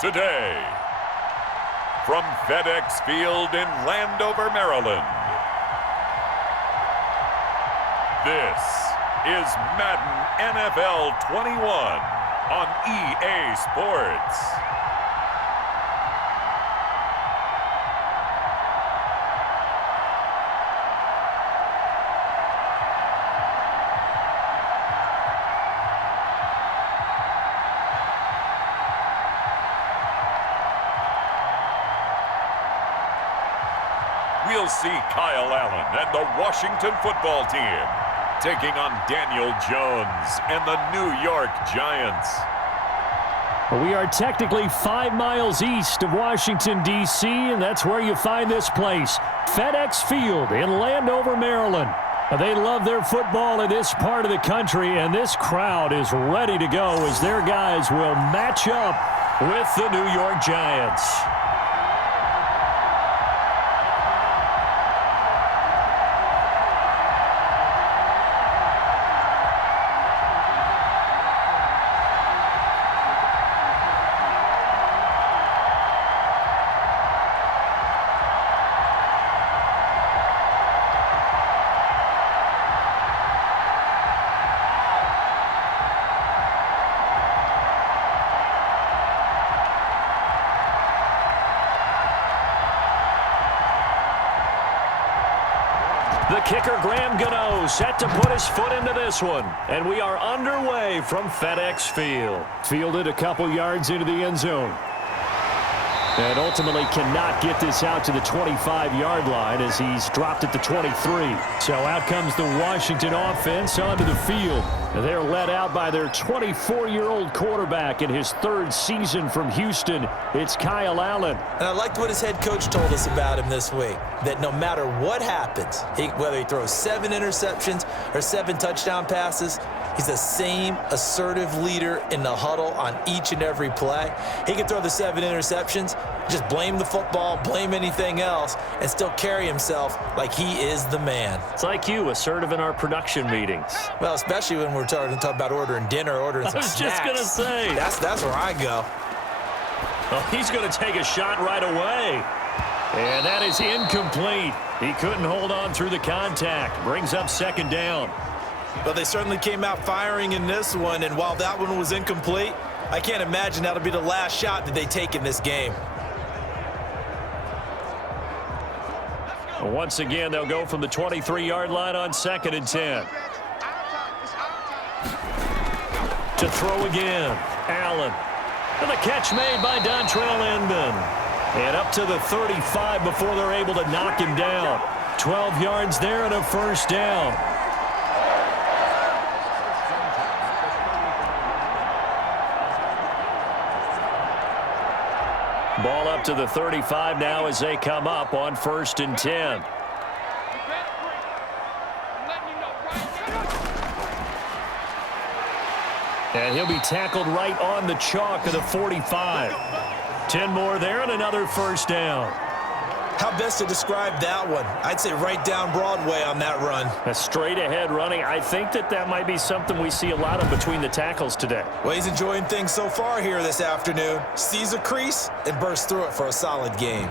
today. From FedEx Field in Landover, Maryland, this is Madden NFL 21 on EA Sports. We'll see Kyle Allen and the Washington football team taking on Daniel Jones and the New York Giants. We are technically 5 miles east of Washington, D.C., and that's where you find this place, FedEx Field in Landover, Maryland. They love their football in this part of the country, and this crowd is ready to go as their guys will match up with the New York Giants. The kicker, Graham Gano, set to put his foot into this one. And we are underway from FedEx Field. Fielded a couple yards into the end zone. And ultimately cannot get this out to the 25-yard line as he's dropped at the 23. So out comes the Washington offense onto the field. They're led out by their 24-year-old quarterback in his 3rd season from Houston. It's Kyle Allen. And I liked what his head coach told us about him this week, that no matter what happens, whether he throws 7 interceptions or 7 touchdown passes, he's the same assertive leader in the huddle on each and every play. He can throw the 7 interceptions, just blame the football, blame anything else, and still carry himself like he is the man. It's like you, assertive in our production meetings. Well, especially when we're talking about ordering dinner, ordering some snacks. I was just going to say. That's where I go. Oh, he's going to take a shot right away. And that is incomplete. He couldn't hold on through the contact. Brings up 2nd down. But they certainly came out firing in this one, and while that one was incomplete, I can't imagine that'll be the last shot that they take in this game. Once again, they'll go from the 23-yard line on 2nd and 10. To throw again, Allen. And the catch made by Dontrell Inman. And up to the 35 before they're able to knock him down. 12 yards there and a 1st down. Ball up to the 35 now as they come up on 1st and 10. And he'll be tackled right on the chalk of the 45. 10 more there and another 1st down. How best to describe that one? I'd say right down Broadway on that run. A straight ahead running. I think that might be something we see a lot of between the tackles today. Well, he's enjoying things so far here this afternoon. Sees a crease and bursts through it for a solid game.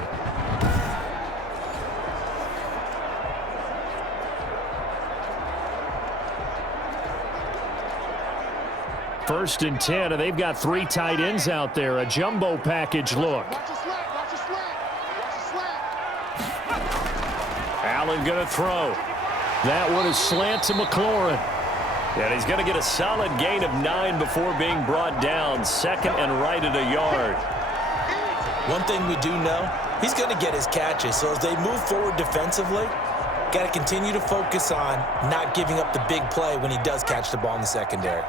First and 10, and they've got 3 tight ends out there. A jumbo package look. Allen going to throw. That one is slant to McLaurin. And he's going to get a solid gain of 9 before being brought down. 2nd and right at a yard. One thing we do know, he's going to get his catches. So as they move forward defensively, got to continue to focus on not giving up the big play when he does catch the ball in the secondary.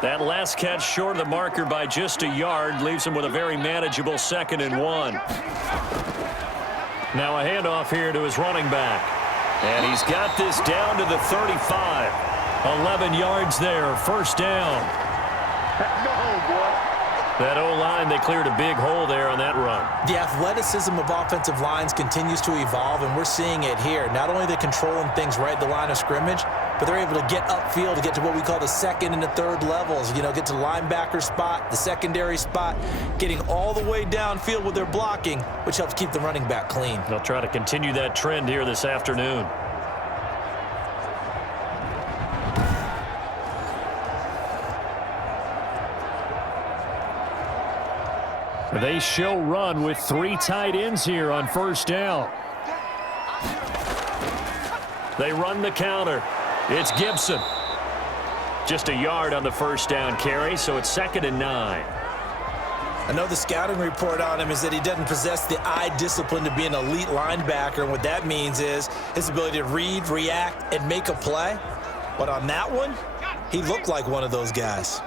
That last catch short of the marker by just a yard leaves him with a very manageable 2nd and 1. Now a handoff here to his running back. And he's got this down to the 35. 11 yards there, 1st down. That O-line, they cleared a big hole there on that run. The athleticism of offensive lines continues to evolve, and we're seeing it here. Not only are they controlling things right at the line of scrimmage, but they're able to get upfield to get to what we call the second and the third levels. You know, get to the linebacker spot, the secondary spot, getting all the way downfield with their blocking, which helps keep the running back clean. They'll try to continue that trend here this afternoon. They show run with 3 tight ends here on first down. They run the counter. It's Gibson. Just a yard on the first down carry, so it's 2nd and 9. I know the scouting report on him is that he doesn't possess the eye discipline to be an elite linebacker. And what that means is his ability to read, react, and make a play. But on that one, he looked like one of those guys.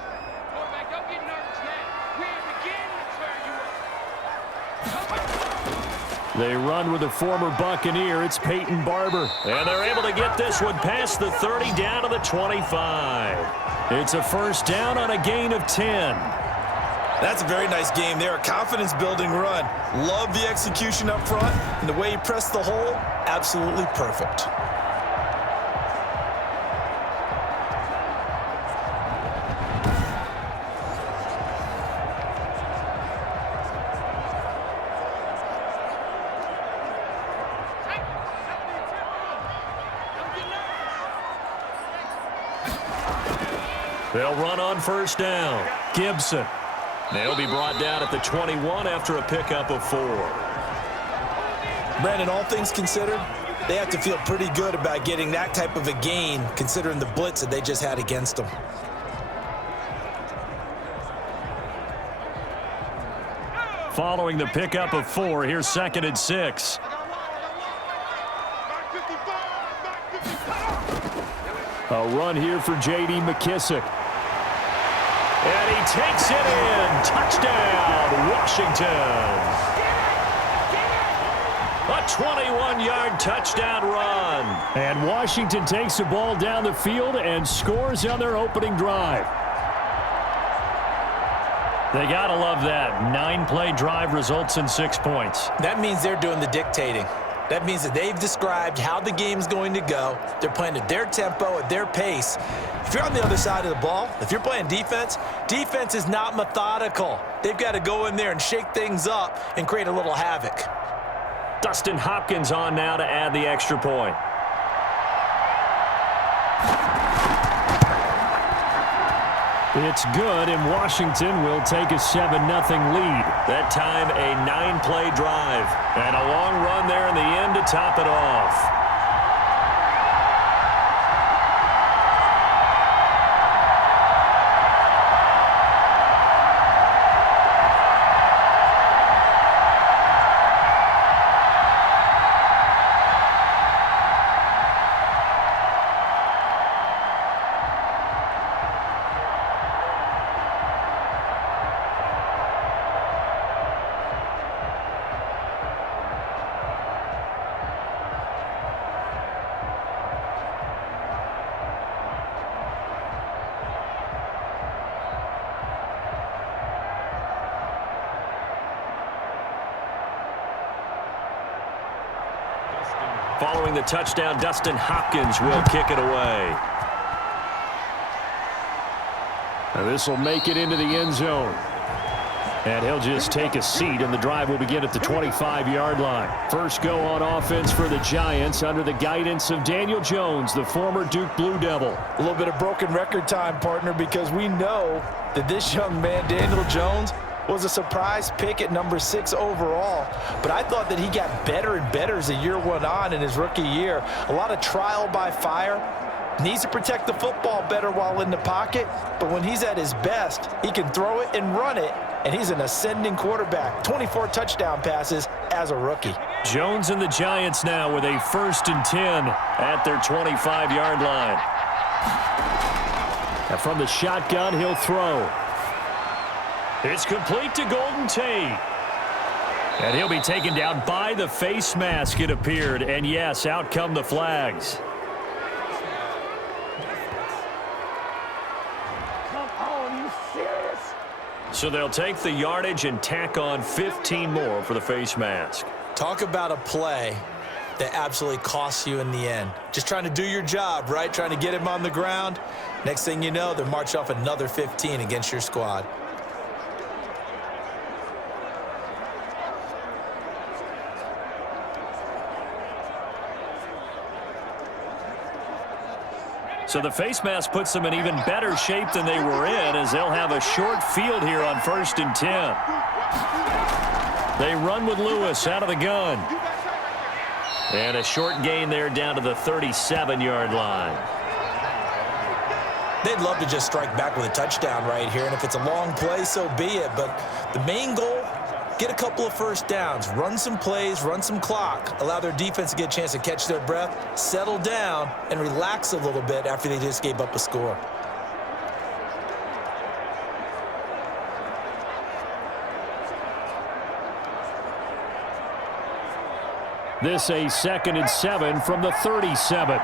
They run with a former Buccaneer. It's Peyton Barber. And they're able to get this one past the 30 down to the 25. It's a first down on a gain of 10. That's a very nice game there. A confidence-building run. Love the execution up front. And the way he pressed the hole, absolutely perfect. They'll run on first down. Gibson. They'll be brought down at the 21 after a pickup of 4. Brandon, all things considered, they have to feel pretty good about getting that type of a gain considering the blitz that they just had against them. Following the pickup of 4, here's 2nd and 6. A run here for J.D. McKissick. And he takes it in. Touchdown, Washington. A 21-yard touchdown run. And Washington takes the ball down the field and scores on their opening drive. They got to love that. 9-play drive results in 6 points. That means they're doing the dictating. That means that they've described how the game's going to go. They're playing at their tempo, at their pace. If you're on the other side of the ball, if you're playing defense, defense is not methodical. They've got to go in there and shake things up and create a little havoc. Dustin Hopkins on now to add the extra point. It's good, and Washington will take a 7-0 lead. That time, a 9-play drive. And a long run there in the end to top it off. Following the touchdown, Dustin Hopkins will kick it away. And this will make it into the end zone. And he'll just take a seat, and the drive will begin at the 25-yard line. First go on offense for the Giants under the guidance of Daniel Jones, the former Duke Blue Devil. A little bit of broken record time, partner, because we know that this young man, Daniel Jones, was a surprise pick at number 6 overall. But I thought that he got better and better as the year went on in his rookie year. A lot of trial by fire. Needs to protect the football better while in the pocket. But when he's at his best, he can throw it and run it. And he's an ascending quarterback. 24 touchdown passes as a rookie. Jones and the Giants now with a 1st and 10 at their 25-yard line. Now from the shotgun, he'll throw. It's complete to Golden Tate. And he'll be taken down by the face mask, it appeared. And yes, out come the flags. Come on, you serious? So they'll take the yardage and tack on 15 more for the face mask. Talk about a play that absolutely costs you in the end. Just trying to do your job, right? Trying to get him on the ground. Next thing you know, they're marching off another 15 against your squad. So the face mask puts them in even better shape than they were in, as they'll have a short field here on 1st and 10. They run with Lewis out of the gun. And a short gain there down to the 37-yard line. They'd love to just strike back with a touchdown right here, and if it's a long play, so be it. But the main goal, get a couple of first downs, run some plays, run some clock, allow their defense to get a chance to catch their breath, settle down, and relax a little bit after they just gave up a score. This a 2nd and 7 from the 37.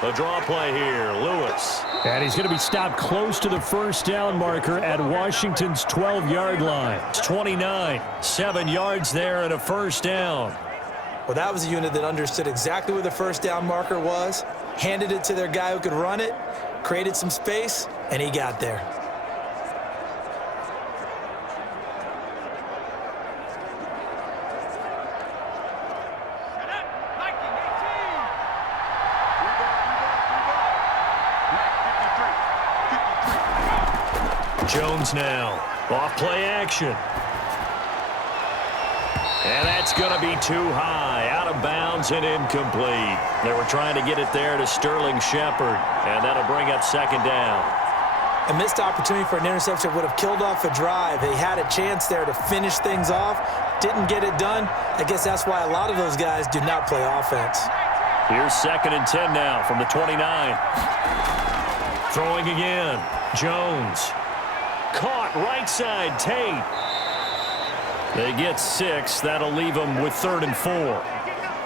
The draw play here, Lewis. And he's going to be stopped close to the first down marker at Washington's 12-yard line. It's 29, 7 yards there and a first down. Well, that was a unit that understood exactly where the first down marker was, handed it to their guy who could run it, created some space, and he got there. Jones now, off play action. And that's going to be too high, out of bounds and incomplete. They were trying to get it there to Sterling Shepard, and that'll bring up 2nd down. A missed opportunity for an interception would have killed off a drive. They had a chance there to finish things off, didn't get it done. I guess that's why a lot of those guys do not play offense. Here's 2nd and 10 now from the 29. Throwing again, Jones. Caught right side, Tate. They get 6. That'll leave them with 3rd and 4.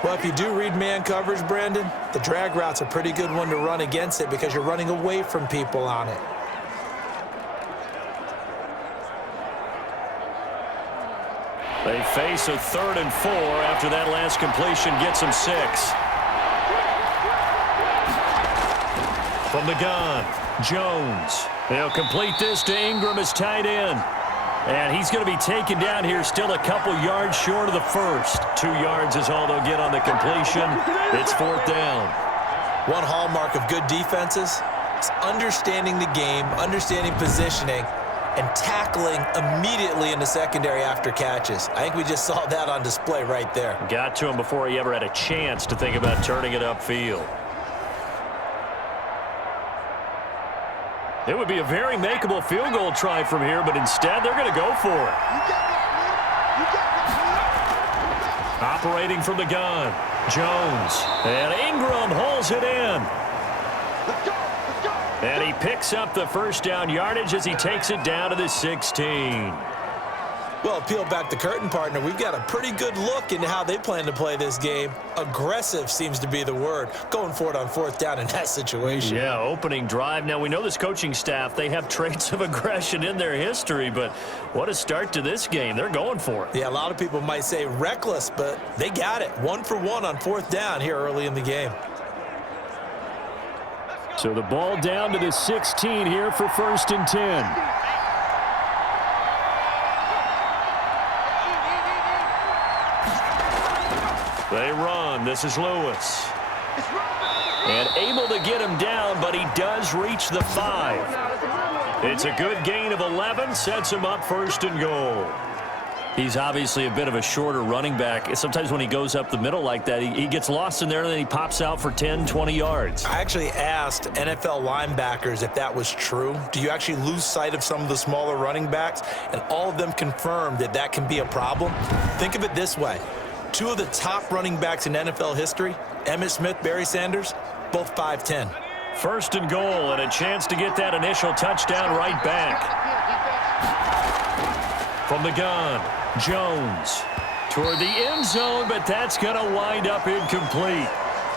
Well, if you do read man coverage, Brandon, the drag route's a pretty good one to run against it because you're running away from people on it. They face a 3rd and 4 after that last completion gets them 6. From the gun, Jones. They'll complete this to Ingram as tight end. And he's going to be taken down here still a couple yards short of the first. 2 yards is all they'll get on the completion. It's 4th down. One hallmark of good defenses is understanding the game, understanding positioning, and tackling immediately in the secondary after catches. I think we just saw that on display right there. Got to him before he ever had a chance to think about turning it upfield. It would be a very makeable field goal try from here, but instead they're going to go for it. Operating from the gun, Jones. And Ingram holds it in. And he picks up the first down yardage as he takes it down to the 16. Well, peel back the curtain, partner. We've got a pretty good look into how they plan to play this game. Aggressive seems to be the word. Going for it on 4th down in that situation. Yeah, opening drive. Now, we know this coaching staff, they have traits of aggression in their history, but what a start to this game. They're going for it. Yeah, a lot of people might say reckless, but they got it. 1 for 1 on 4th down here early in the game. So the ball down to the 16 here for 1st and 10. They run. This is Lewis. And able to get him down, but he does reach the 5. It's a good gain of 11, sets him up 1st and goal. He's obviously a bit of a shorter running back. Sometimes when he goes up the middle like that, he gets lost in there, and then he pops out for 10, 20 yards. I actually asked NFL linebackers if that was true. Do you actually lose sight of some of the smaller running backs? And all of them confirmed that that can be a problem. Think of it this way. 2 of the top running backs in NFL history, Emmitt Smith, Barry Sanders, both 5'10". 1st and goal, and a chance to get that initial touchdown right back. From the gun, Jones toward the end zone, but that's going to wind up incomplete.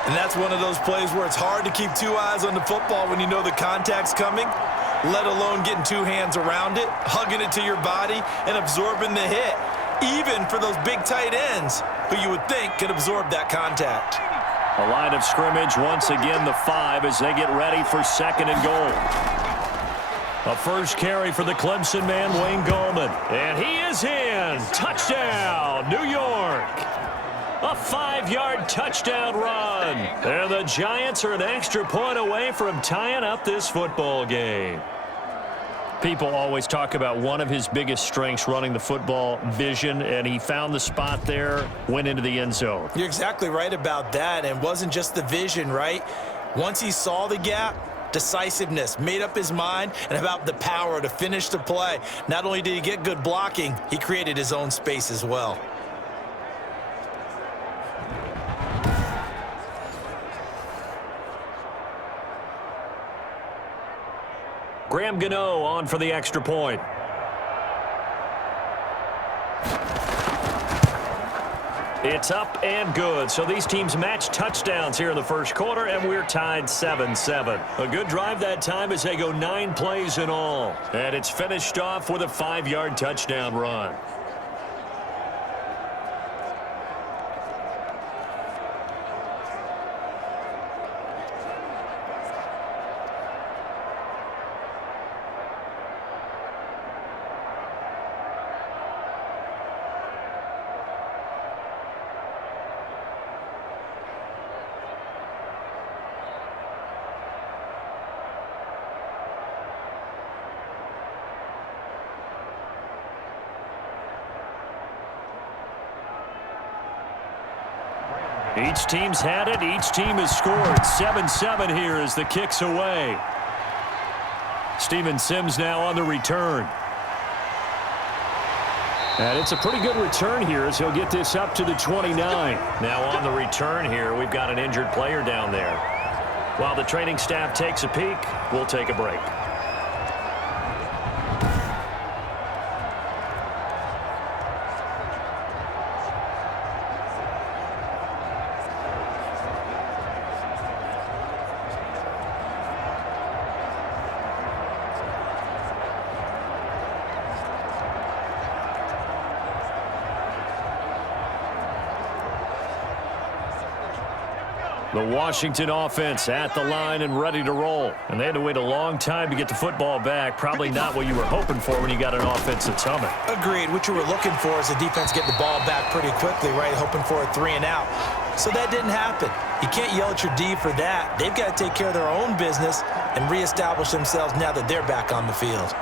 And that's one of those plays where it's hard to keep 2 eyes on the football when you know the contact's coming, let alone getting 2 hands around it, hugging it to your body, and absorbing the hit. even for those big tight ends who you would think could absorb that contact. A line of scrimmage, once again the 5 as they get ready for 2nd and goal. A first carry for the Clemson man, Wayne Gallman. And he is in. Touchdown, New York. A 5-yard touchdown run. And the Giants are an extra point away from tying up this football game. People always talk about one of his biggest strengths running the football, vision, and he found the spot there, went into the end zone. You're exactly right about that, and it wasn't just the vision, right? Once he saw the gap, decisiveness, made up his mind, and about the power to finish the play. Not only did he get good blocking, he created his own space as well. Graham Gano on for the extra point. It's up and good. So these teams match touchdowns here in the first quarter, and we're tied 7-7. A good drive that time as they go 9 plays in all. And it's finished off with a 5-yard touchdown run. Each team's had it. Each team has scored. 7-7 here as the kick's away. Steven Sims now on the return. And it's a pretty good return here as he'll get this up to the 29. Now on the return here, we've got an injured player down there. While the training staff takes a peek, we'll take a break. The Washington offense at the line and ready to roll. And they had to wait a long time to get the football back. Probably not what you were hoping for when you got an offense that's humming. Agreed. What you were looking for is the defense getting the ball back pretty quickly, right? Hoping for a 3 and out. So that didn't happen. You can't yell at your D for that. They've got to take care of their own business and reestablish themselves now that they're back on the field.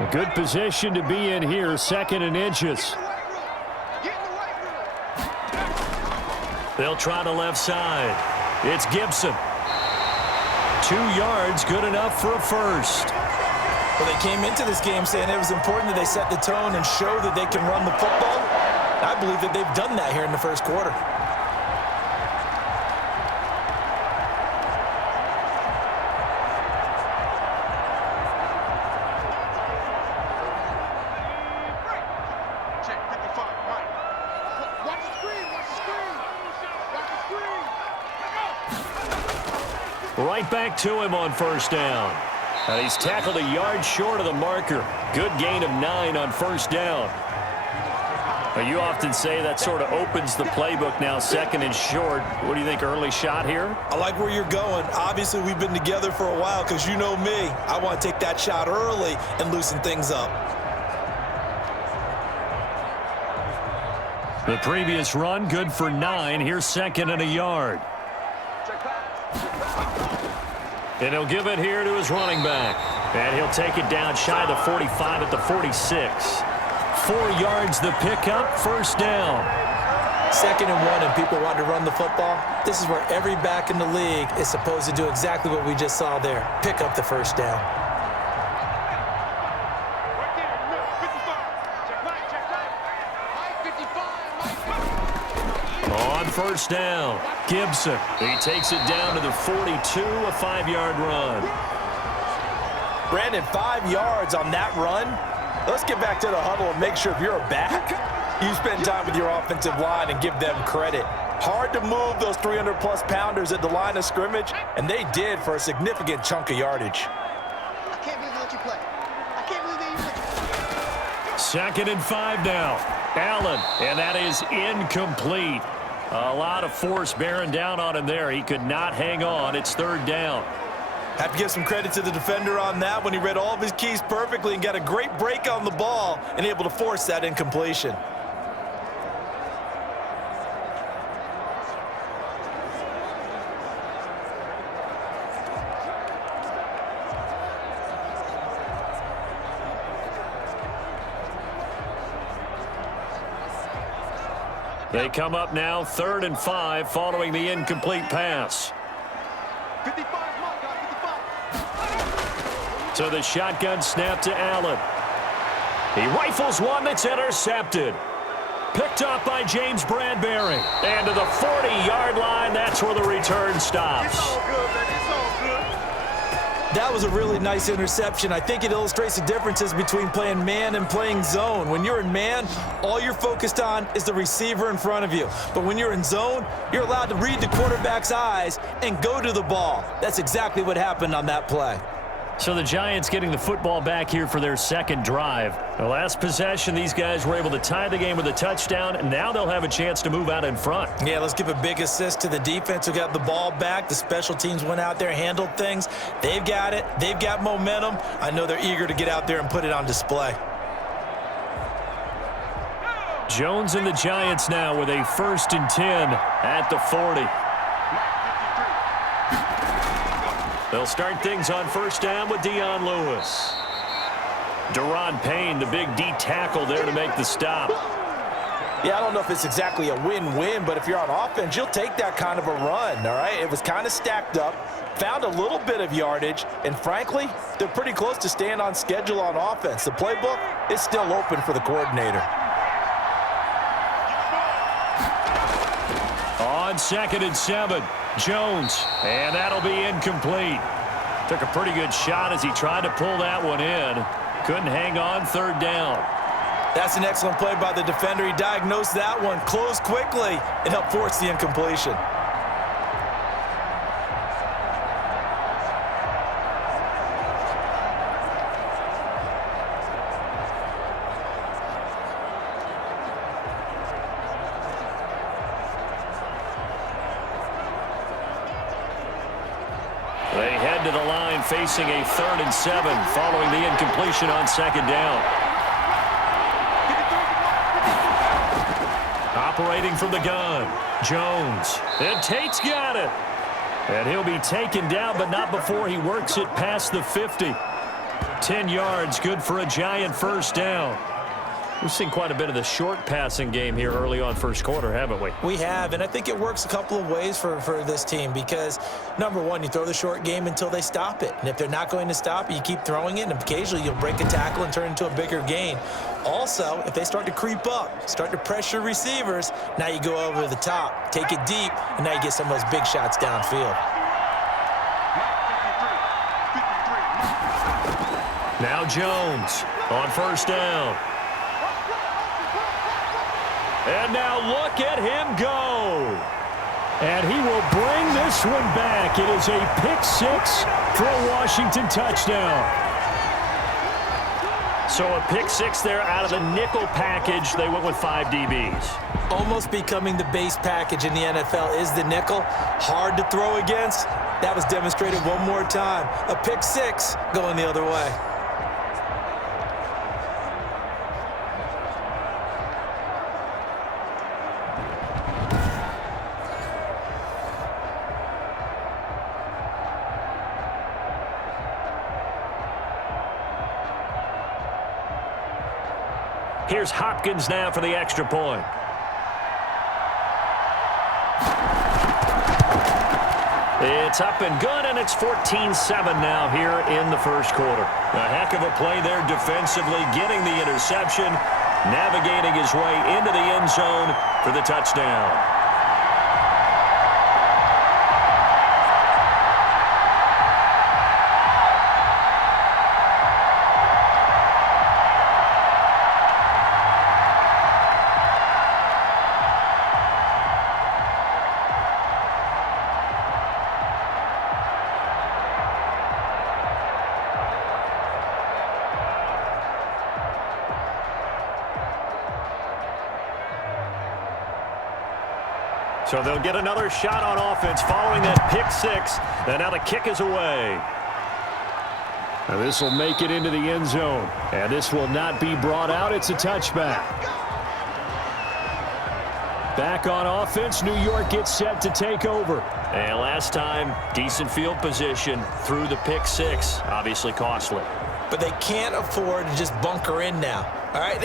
A good position to be in here, 2nd and inches. They'll try the left side. It's Gibson. 2 yards, good enough for a first. Well, they came into this game saying it was important that they set the tone and show that they can run the football. I believe that they've done that here in the first quarter. Right back to him on first down. And he's tackled a yard short of the marker. Good gain of 9 on first down. You often say that sort of opens the playbook now, 2nd and short. What do you think, early shot here? I like where you're going. Obviously, we've been together for a while because you know me. I want to take that shot early and loosen things up. The previous run, good for 9. Here's 2nd and a yard. And he'll give it here to his running back. And he'll take it down shy of the 45 at the 46. 4 yards the pickup, first down. 2nd and 1 and people want to run the football. This is where every back in the league is supposed to do exactly what we just saw there. Pick up the first down. On first down, Gibson. He takes it down to the 42, a 5-yard run. Brandon, 5 yards on that run. Let's get back to the huddle and make sure if you're back, you spend time with your offensive line and give them credit. Hard to move those 300-plus pounders at the line of scrimmage, and they did for a significant chunk of yardage. can't believe they let you play. I can't believe they even let you play. 2nd and 5 now. Allen, and that is incomplete. A lot of force bearing down on him there. He could not hang on. It's 3rd down. Have to give some credit to the defender on that when he read all of his keys perfectly and got a great break on the ball and able to force that incompletion. They come up now 3rd and 5 following the incomplete pass. 55, come on, guys, 55. So the shotgun snap to Allen. He rifles one that's intercepted. Picked up by James Bradbury. And to the 40-yard line, that's where the return stops. It's all good, man. It's all good. That was a really nice interception. I think it illustrates the differences between playing man and playing zone. When you're in man, all you're focused on is the receiver in front of you. But when you're in zone, you're allowed to read the quarterback's eyes and go to the ball. That's exactly what happened on that play. So the Giants getting the football back here for their 2nd drive. The last possession, these guys were able to tie the game with a touchdown, and now they'll have a chance to move out in front. Yeah, let's give a big assist to the defense who got the ball back. The special teams went out there, handled things. They've got it. They've got momentum. I know they're eager to get out there and put it on display. Jones and the Giants now with a 1st and 10 at the 40. They'll start things on 1st down with Dion Lewis. Deron Payne, the big D tackle there to make the stop. Yeah, I don't know if it's exactly a win-win, but if you're on offense, you'll take that kind of a run, all right? It was kind of stacked up, found a little bit of yardage, and frankly, they're pretty close to staying on schedule on offense. The playbook is still open for the coordinator. On 2nd and 7, Jones, and that'll be incomplete. Took a pretty good shot as he tried to pull that one in. Couldn't hang on, 3rd down. That's an excellent play by the defender. He diagnosed that one, closed quickly, and helped force the incompletion. They head to the line facing a 3rd and 7 following the incompletion on 2nd down. Operating from the gun, Jones. And Tate's got it. And he'll be taken down, but not before he works it past the 50. 10 yards, good for a Giant 1st down. We've seen quite a bit of the short passing game here early on 1st quarter, haven't we? We have, and I think it works a couple of ways for this team because, number one, you throw the short game until they stop it. And if they're not going to stop it, you keep throwing it, and occasionally you'll break a tackle and turn it into a bigger gain. Also, if they start to creep up, start to pressure receivers, now you go over the top, take it deep, and now you get some of those big shots downfield. Now Jones on 1st down. And now look at him go. And he will bring this one back. It is a pick-6 for a Washington touchdown. So a pick-6 there out of the nickel package. They went with 5 DBs. Almost becoming the base package in the NFL is the nickel. Hard to throw against. That was demonstrated one more time. A pick-6 going the other way. Here's Hopkins now for the extra point. It's up and good, and it's 14-7 now here in the 1st quarter. A heck of a play there defensively, getting the interception, navigating his way into the end zone for the touchdown. So they'll get another shot on offense following that pick six. And now the kick is away. And this will make it into the end zone. And this will not be brought out. It's a touchback. Back on offense, New York gets set to take over. And last time, decent field position through the pick six. Obviously costly. But they can't afford to just bunker in now. All right,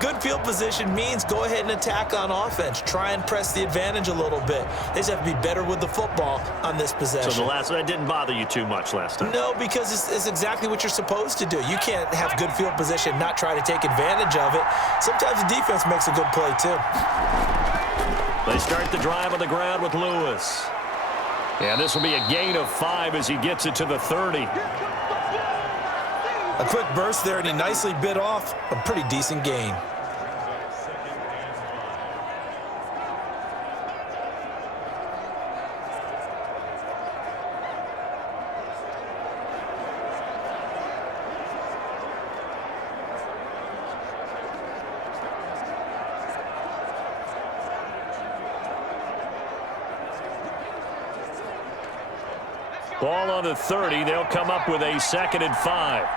good field position means go ahead and attack on offense. Try and press the advantage a little bit. They just have to be better with the football on this possession. So that didn't bother you too much last time? No, because it's exactly what you're supposed to do. You can't have good field position, not try to take advantage of it. Sometimes the defense makes a good play, too. They start the drive on the ground with Lewis. And this will be a gain of 5 as he gets it to the 30. A quick burst there, and he nicely bit off a pretty decent gain. Ball on the 30. They'll come up with a 2nd and 5.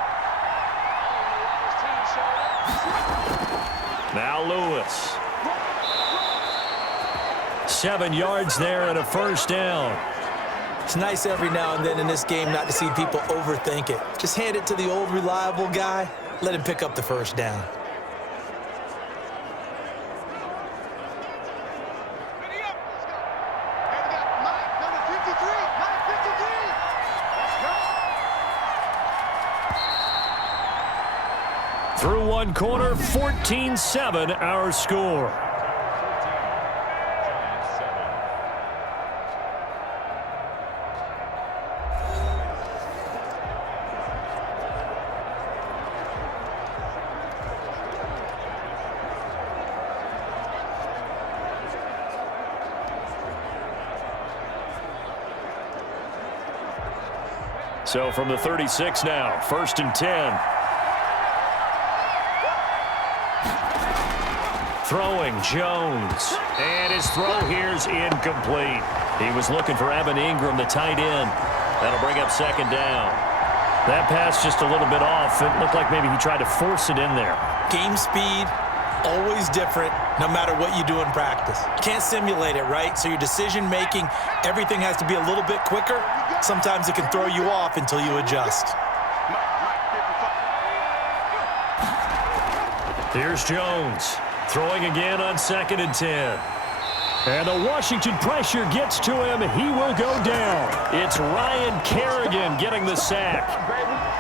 Now Lewis. 7 yards there and a first down. It's nice every now and then in this game not to see people overthink it. Just hand it to the old reliable guy. Let him pick up the first down. Through one corner, 14-7 our score. So from the 36 now, 1st and 10. Throwing Jones, and his throw here's incomplete. He was looking for Evan Ingram, the tight end. That'll bring up 2nd down. That pass just a little bit off. It looked like maybe he tried to force it in there. Game speed, always different, no matter what you do in practice. Can't simulate it, right? So your decision making, everything has to be a little bit quicker. Sometimes it can throw you off until you adjust. Here's Jones. Throwing again on 2nd and 10. And the Washington pressure gets to him. He will go down. It's Ryan Kerrigan getting the sack.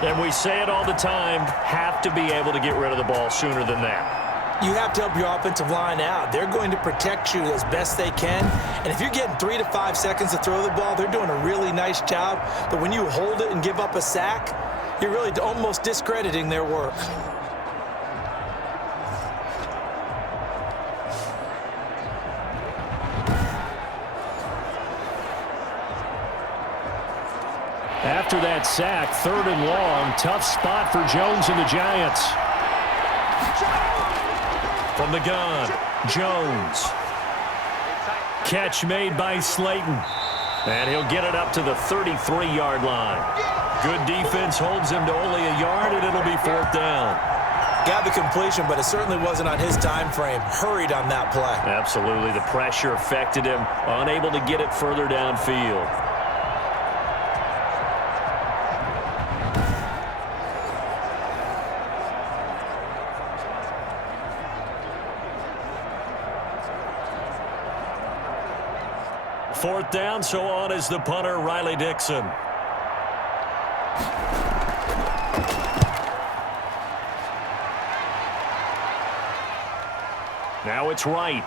And we say it all the time, have to be able to get rid of the ball sooner than that. You have to help your offensive line out. They're going to protect you as best they can. And if you're getting 3 to 5 seconds to throw the ball, they're doing a really nice job. But when you hold it and give up a sack, you're really almost discrediting their work. After that sack, 3rd and long, tough spot for Jones and the Giants. From the gun, Jones. Catch made by Slayton. And he'll get it up to the 33-yard line. Good defense holds him to only a yard, and it'll be 4th down. Got the completion, but it certainly wasn't on his time frame. Hurried on that play. Absolutely. The pressure affected him. Unable to get it further downfield. Fourth down, so on is the punter, Riley Dixon. Now it's Wright.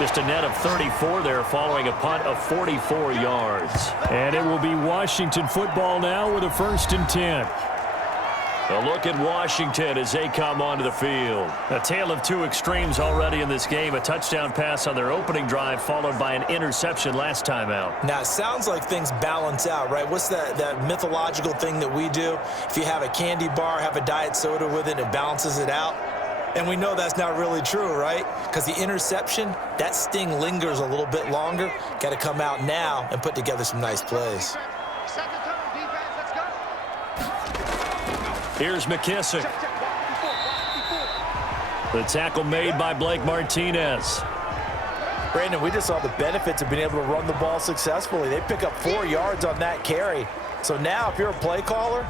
Just a net of 34 there following a punt of 44 yards. And it will be Washington football now with a 1st and 10. A look at Washington as they come onto the field. A tale of two extremes already in this game. A touchdown pass on their opening drive followed by an interception last time out. Now, it sounds like things balance out, right? What's that mythological thing that we do? If you have a candy bar, have a diet soda with it, it balances it out. And we know that's not really true, right? Because the interception, that sting lingers a little bit longer. Got to come out now and put together some nice plays. Second turn, defense, let's go. Here's McKissick. The tackle made by Blake Martinez. Brandon, we just saw the benefits of being able to run the ball successfully. They pick up 4 yards on that carry. So now if you're a play caller,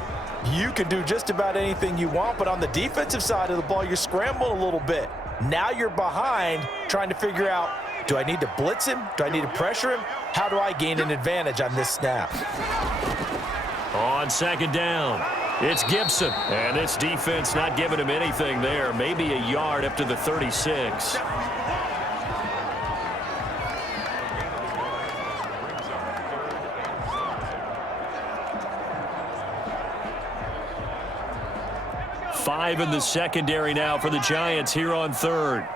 you can do just about anything you want, but on the defensive side of the ball, you're scrambling a little bit. Now you're behind trying to figure out, do I need to blitz him? Do I need to pressure him? How do I gain an advantage on this snap? On second down, it's Gibson. And this defense not giving him anything there. Maybe a yard up to the 36. Five in the secondary now for the Giants here on third.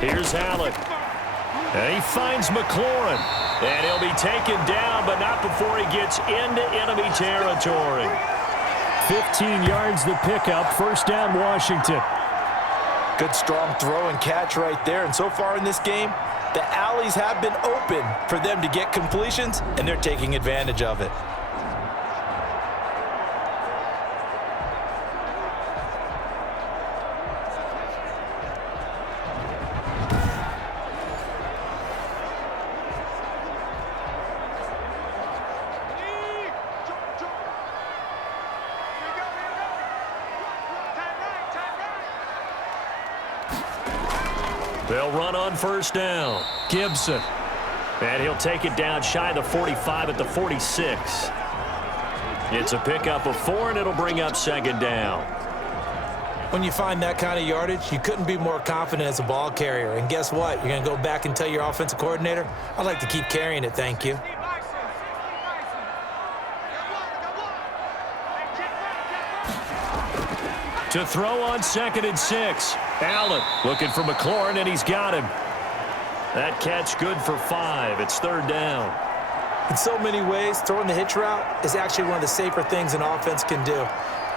Here's Allen. And he finds McLaurin. And he'll be taken down, but not before he gets into enemy territory. 15 yards the pickup. First down, Washington. Good strong throw and catch right there. And so far in this game, the alleys have been open for them to get completions, and they're taking advantage of it. They'll run on first down. Gibson. And he'll take it down shy of the 45 at the 46. It's a pickup of 4, and it'll bring up second down. When you find that kind of yardage, you couldn't be more confident as a ball carrier. And guess what? You're going to go back and tell your offensive coordinator, I'd like to keep carrying it, thank you. To throw on 2nd and 6. Allen looking for McLaurin, and he's got him. That catch good for 5. It's third down. In so many ways, throwing the hitch route is actually one of the safer things an offense can do.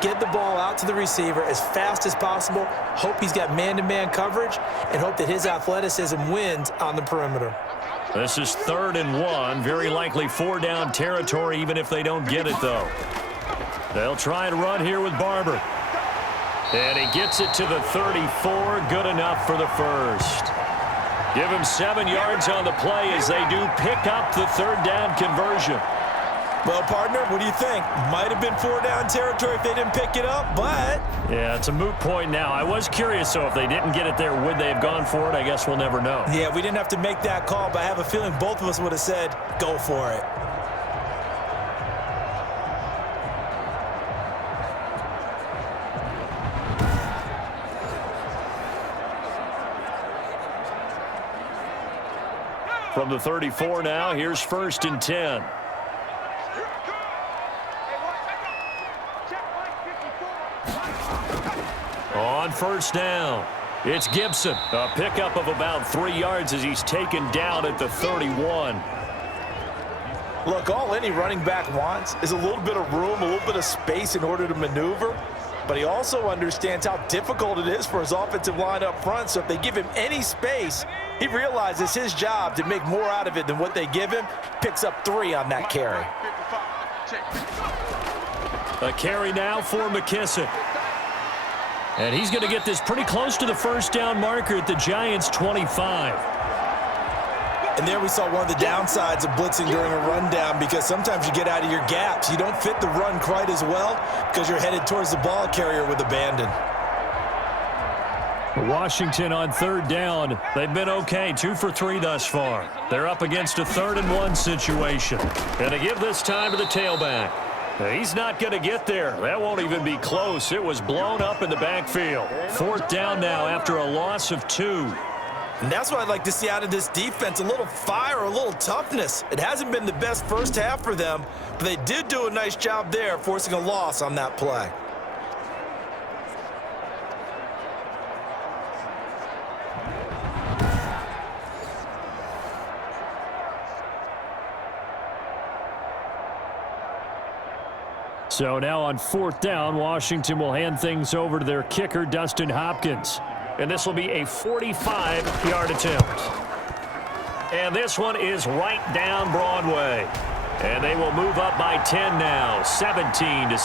Get the ball out to the receiver as fast as possible, hope he's got man-to-man coverage, and hope that his athleticism wins on the perimeter. This is 3rd and 1. Very likely 4-down territory, even if they don't get it, though. They'll try and run here with Barber. And he gets it to the 34. Good enough for the first. Give him 7 yards on the play as they do pick up the 3rd down conversion. Well, partner, what do you think? Might have been 4-down territory if they didn't pick it up, but... Yeah, it's a moot point now. I was curious, so if they didn't get it there, would they have gone for it? I guess we'll never know. Yeah, we didn't have to make that call, but I have a feeling both of us would have said, go for it. From the 34 now, here's 1st and 10. On first down, it's Gibson. A pickup of about 3 yards as he's taken down at the 31. Look, all any running back wants is a little bit of room, a little bit of space in order to maneuver. But he also understands how difficult it is for his offensive line up front. So if they give him any space, he realizes his job to make more out of it than what they give him. Picks up 3 on that carry. A carry now for McKissick. And he's going to get this pretty close to the first down marker at the Giants' 25. And there we saw one of the downsides of blitzing during a rundown, because sometimes you get out of your gaps. You don't fit the run quite as well because you're headed towards the ball carrier with abandon. Washington on 3rd down. They've been okay, 2 for 3 thus far. They're up against a 3rd and 1 situation. And they give this time to the tailback. He's not going to get there. That won't even be close. It was blown up in the backfield. 4th down now after a loss of 2. And that's what I'd like to see out of this defense, a little fire, a little toughness. It hasn't been the best first half for them, but they did do a nice job there, forcing a loss on that play. So now on 4th down, Washington will hand things over to their kicker, Dustin Hopkins. And this will be a 45-yard attempt. And this one is right down Broadway. And they will move up by 10 now, 17-7.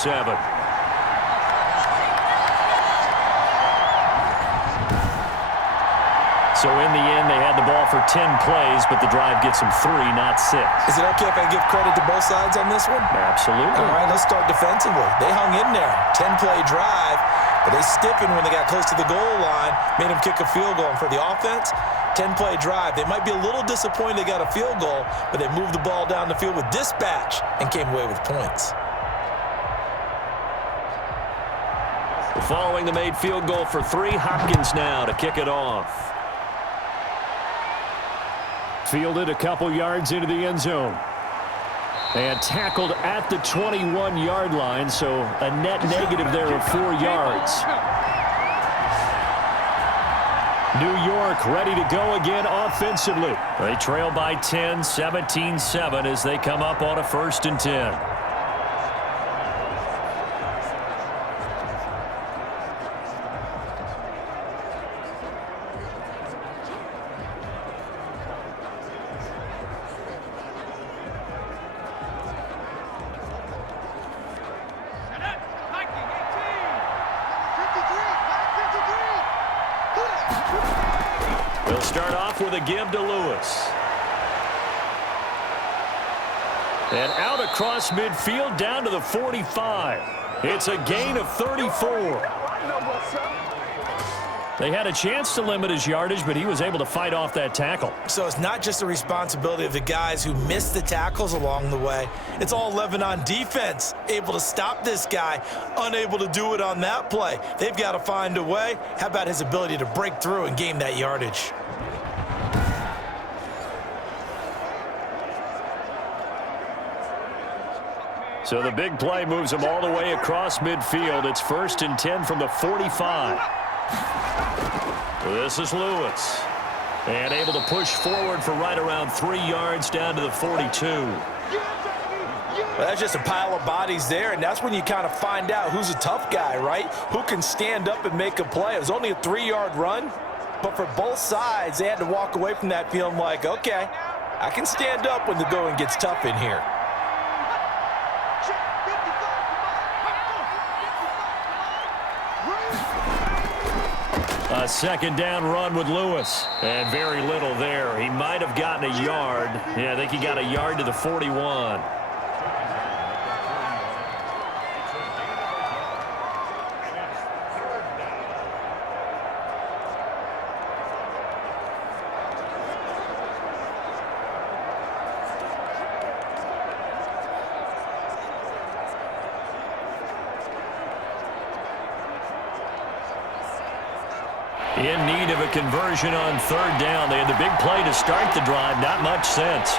So in the end, they had the ball for 10 plays, but the drive gets them 3, not 6. Is it okay if I give credit to both sides on this one? Absolutely. All right, let's start defensively. They hung in there. 10-play drive, but they stiffened when they got close to the goal line, made them kick a field goal. And for the offense, 10-play drive. They might be a little disappointed they got a field goal, but they moved the ball down the field with dispatch and came away with points. Following the made field goal for 3, Hopkins now to kick it off. Fielded a couple yards into the end zone. And tackled at the 21-yard line, so a net negative there of 4 yards. New York ready to go again offensively. They trail by 10, 17-7 as they come up on a 1st and 10. They'll start off with a give to Lewis. And out across midfield down to the 45. It's a gain of 34. They had a chance to limit his yardage, but he was able to fight off that tackle. So it's not just the responsibility of the guys who missed the tackles along the way. It's all 11 on defense, able to stop this guy, unable to do it on that play. They've got to find a way. How about his ability to break through and gain that yardage? So the big play moves him all the way across midfield. It's 1st and 10 from the 45. This is Lewis. And able to push forward for right around 3 yards down to the 42. Well, that's just a pile of bodies there, and that's when you kind of find out who's a tough guy, right? Who can stand up and make a play. It was only a 3-yard run, but for both sides, they had to walk away from that feeling like, okay, I can stand up when the going gets tough in here. A 2nd down run with Lewis. And very little there. He might have gotten a yard. Yeah, I think he got a yard to the 41. In need of a conversion on 3rd down. They had the big play to start the drive. Not much sense.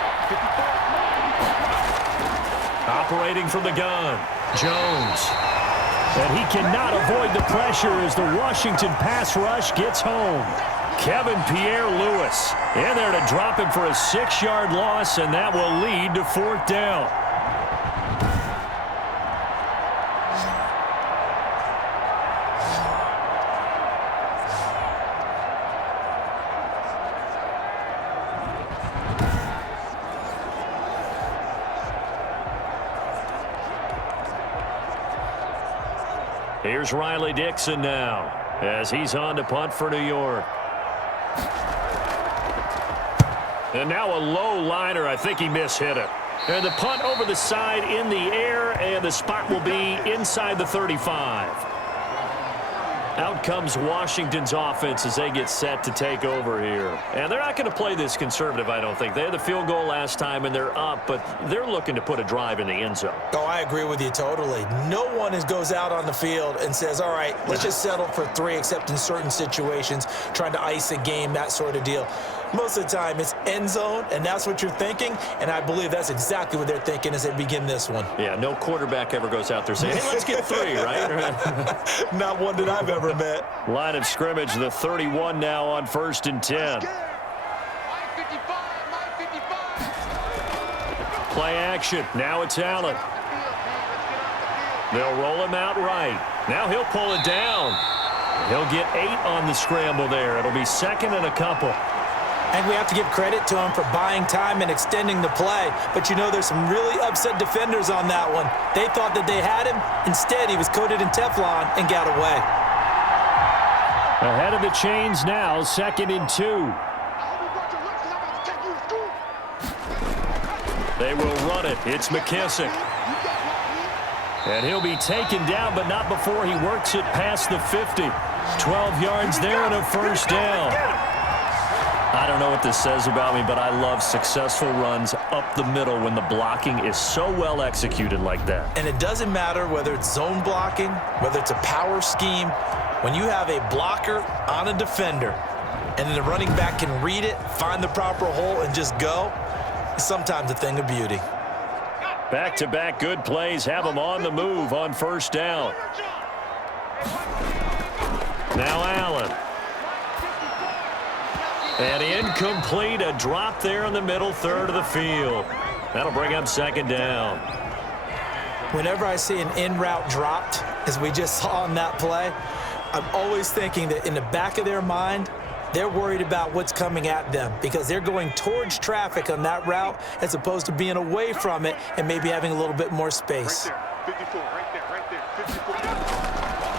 Operating from the gun, Jones. And he cannot avoid the pressure as the Washington pass rush gets home. Kevin Pierre-Louis in there to drop him for a 6-yard loss, and that will lead to 4th down. Here's Riley Dixon now as he's on to punt for New York. And now a low liner. I think he mishit it. And the punt over the side in the air, and the spot will be inside the 35. Out comes Washington's offense as they get set to take over here. And they're not going to play this conservative, I don't think. They had the field goal last time, and they're up, but they're looking to put a drive in the end zone. Oh, I agree with you totally. No one goes out on the field and says, all right, let's just settle for 3, except in certain situations, trying to ice a game, that sort of deal. Most of the time, it's end zone, and that's what you're thinking, and I believe that's exactly what they're thinking as they begin this one. Yeah, no quarterback ever goes out there saying, hey, let's get 3, right? Not one that I've ever met. Line of scrimmage, the 31 now on 1st and 10. Play action. Now it's Allen. They'll roll him out right. Now he'll pull it down. He'll get 8 on the scramble there. It'll be 2nd and a couple. And we have to give credit to him for buying time and extending the play. But you know, there's some really upset defenders on that one. They thought that they had him. Instead, he was coated in Teflon and got away. Ahead of the chains now, 2nd and 2. They will run it. It's McKissick. And he'll be taken down, but not before he works it past the 50. 12 yards there and a first down. I don't know what this says about me, but I love successful runs up the middle when the blocking is so well executed like that. And it doesn't matter whether it's zone blocking, whether it's a power scheme. When you have a blocker on a defender and then the running back can read it, find the proper hole, and just go, it's sometimes a thing of beauty. Back-to-back good plays have them on the move on first down. Now Allen. And incomplete, a drop there in the middle third of the field. That'll bring up 2nd down. Whenever I see an in-route dropped, as we just saw on that play, I'm always thinking that in the back of their mind, they're worried about what's coming at them because they're going towards traffic on that route as opposed to being away from it and maybe having a little bit more space. Right there, 54, right there, 54.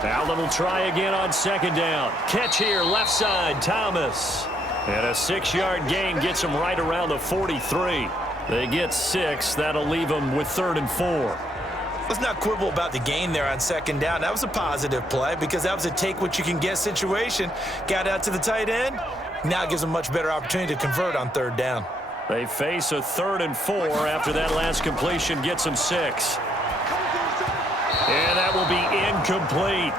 Allen will try again on 2nd down. Catch here, left side, Thomas. And a 6-yard gain gets them right around the 43. They get 6. That'll leave them with 3rd and 4. Let's not quibble about the gain there on 2nd down. That was a positive play because that was a take-what-you-can-get situation. Got out to the tight end. Now it gives them a much better opportunity to convert on 3rd down. They face a 3rd and 4 after that last completion gets them 6. And that will be incomplete.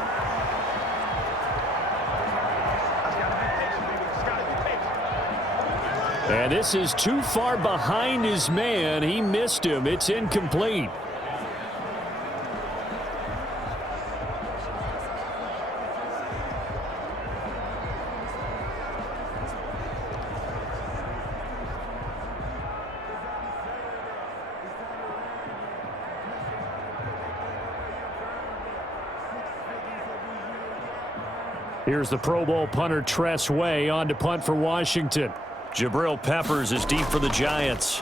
And this is too far behind his man. He missed him. It's incomplete. Here's the Pro Bowl punter Tress Way on to punt for Washington. Jabril Peppers is deep for the Giants.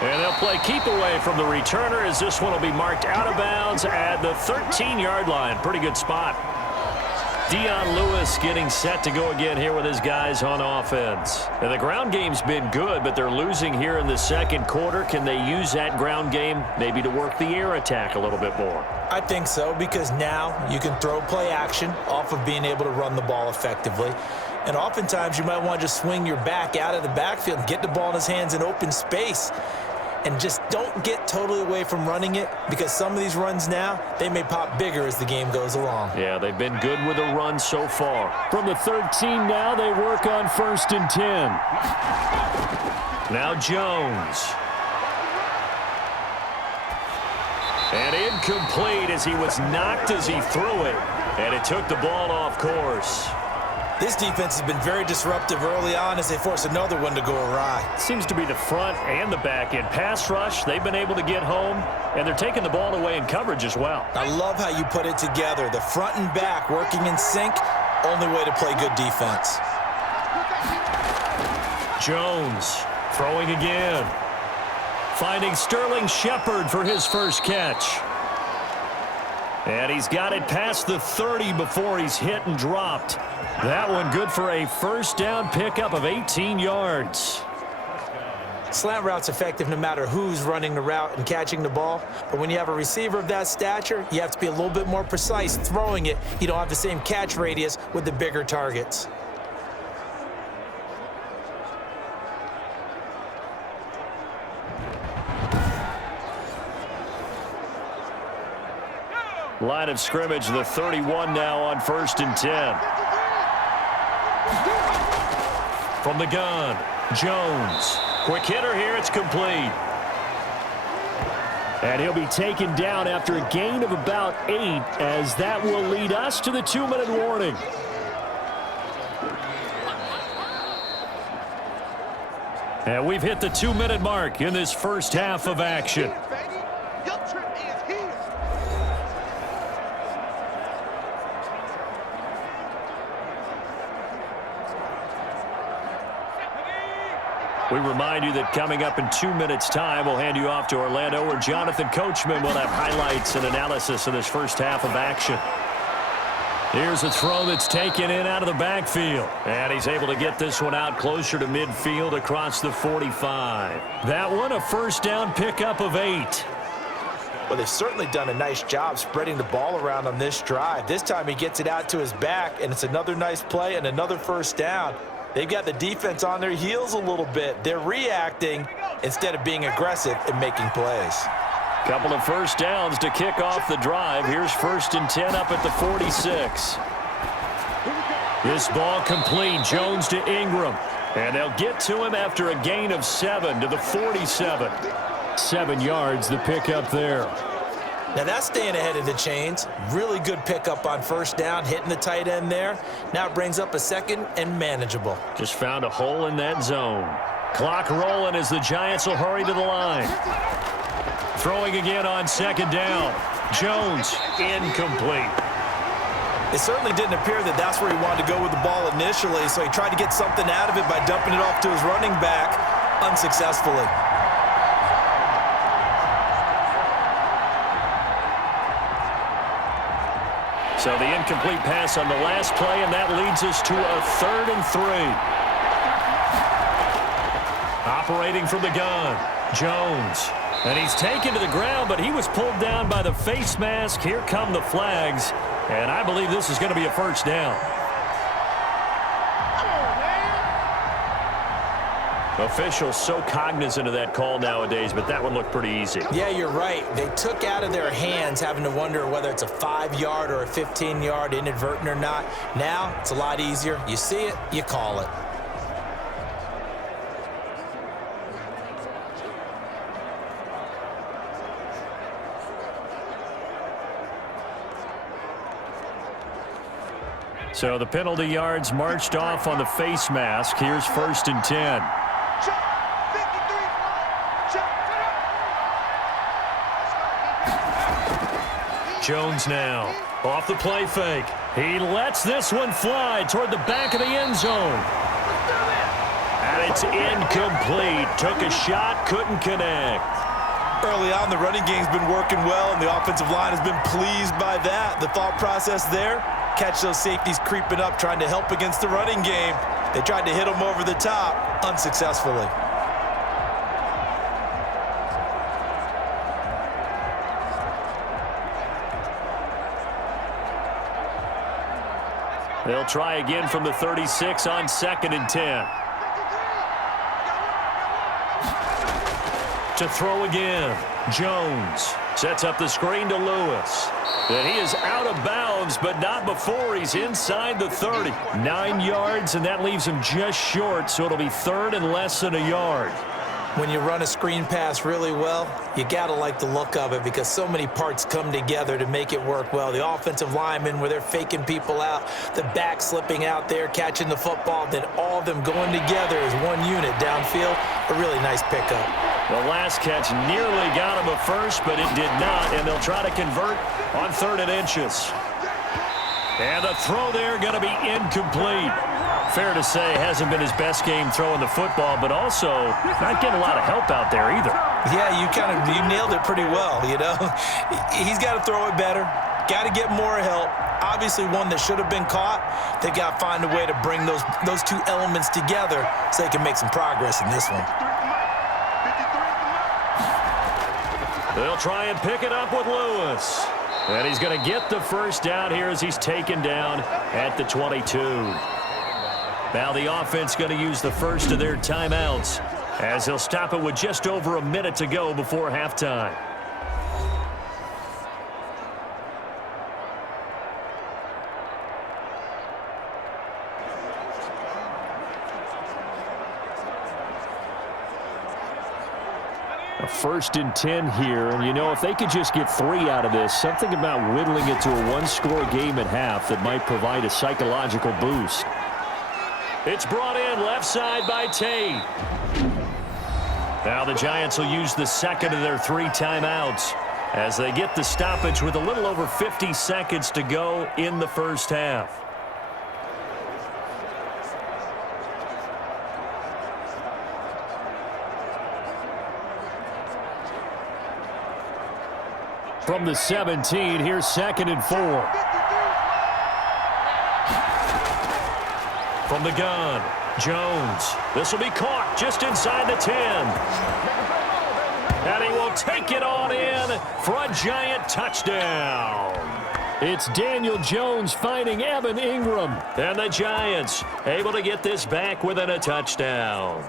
And they'll play keep away from the returner as this one will be marked out of bounds at the 13-yard line. Pretty good spot. Dion Lewis getting set to go again here with his guys on offense. And the ground game's been good, but they're losing here in the 2nd quarter. Can they use that ground game maybe to work the air attack a little bit more? I think so, because now you can throw play action off of being able to run the ball effectively. And oftentimes you might want to just swing your back out of the backfield and get the ball in his hands in open space. And just don't get totally away from running it, because some of these runs now, they may pop bigger as the game goes along. Yeah, they've been good with the run so far. From the 13 now, they work on 1st and 10. Now Jones. And incomplete as he was knocked as he threw it. And it took the ball off course. This defense has been very disruptive early on as they force another one to go awry. Seems to be the front and the back end. Pass rush, they've been able to get home, and they're taking the ball away in coverage as well. I love how you put it together. The front and back working in sync, only way to play good defense. Jones throwing again. Finding Sterling Shepard for his first catch. And he's got it past the 30 before he's hit and dropped. That one good for a first down pickup of 18 yards. Slant route's effective no matter who's running the route and catching the ball. But when you have a receiver of that stature, you have to be a little bit more precise throwing it. You don't have the same catch radius with the bigger targets. Line of scrimmage, the 31 now on 1st and 10. From the gun, Jones. Quick hitter here, it's complete. And he'll be taken down after a gain of about 8, as that will lead us to the 2-minute warning. And we've hit the 2-minute mark in this first half of action. We remind you that coming up in 2 minutes' time, we'll hand you off to Orlando, where Jonathan Coachman will have highlights and analysis of this first half of action. Here's a throw that's taken in out of the backfield. And he's able to get this one out closer to midfield across the 45. That one, a first down pickup of 8. Well, they've certainly done a nice job spreading the ball around on this drive. This time he gets it out to his back, and it's another nice play and another first down. They've got the defense on their heels a little bit. They're reacting instead of being aggressive and making plays. Couple of first downs to kick off the drive. Here's 1st and 10 up at the 46. This ball complete. Jones to Ingram. And they'll get to him after a gain of 7 to the 47. 7 yards, the pickup there. Now that's staying ahead of the chains. Really good pickup on first down, hitting the tight end there. Now it brings up a second and manageable. Just found a hole in that zone. Clock rolling as the Giants will hurry to the line. Throwing again on 2nd down. Jones, incomplete. It certainly didn't appear that that's where he wanted to go with the ball initially, so he tried to get something out of it by dumping it off to his running back unsuccessfully. So the incomplete pass on the last play, and that leads us to a 3rd and 3. Operating from the gun, Jones. And he's taken to the ground, but he was pulled down by the face mask. Here come the flags, and I believe this is going to be a first down. Officials so cognizant of that call nowadays, but that one looked pretty easy. Yeah, you're right. They took out of their hands having to wonder whether it's a 5-yard or a 15-yard inadvertent or not. Now it's a lot easier. You see it, you call it. So the penalty yards marched off on the face mask. Here's 1st and 10. Jones now off the play fake. He lets this one fly toward the back of the end zone. And it's incomplete. Took a shot, couldn't connect. Early on, the running game's been working well, and the offensive line has been pleased by that. The thought process there, catch those safeties creeping up, trying to help against the running game. They tried to hit them over the top, unsuccessfully. They'll try again from the 36 on 2nd and 10. To throw again, Jones sets up the screen to Lewis. And he is out of bounds, but not before he's inside the 30. 9 yards, and that leaves him just short, so it'll be 3rd and less than a yard. When you run a screen pass really well, you got to like the look of it because so many parts come together to make it work well. The offensive linemen, where they're faking people out, the back slipping out there, catching the football, then all of them going together as one unit downfield. A really nice pickup. The last catch nearly got him a first, but it did not, and they'll try to convert on 3rd and inches. And the throw there going to be incomplete. Fair to say, hasn't been his best game throwing the football, but also not getting a lot of help out there either. Yeah, you nailed it pretty well, you know. He's got to throw it better, got to get more help. Obviously one that should have been caught. They got to find a way to bring those two elements together so they can make some progress in this one. They'll try and pick it up with Lewis. And he's going to get the first down here as he's taken down at the 22. Now the offense going to use the first of their timeouts as they'll stop it with just over a minute to go before halftime. A 1st and 10 here, and you know, if they could just get 3 out of this, something about whittling it to a one-score game at half that might provide a psychological boost. It's brought in left side by Tate. Now the Giants will use the second of their 3 timeouts as they get the stoppage with a little over 50 seconds to go in the first half. From the 17, here's 2nd and 4. From the gun, Jones. This will be caught just inside the 10. And he will take it on in for a giant touchdown. It's Daniel Jones finding Evan Ingram. And the Giants able to get this back within a touchdown.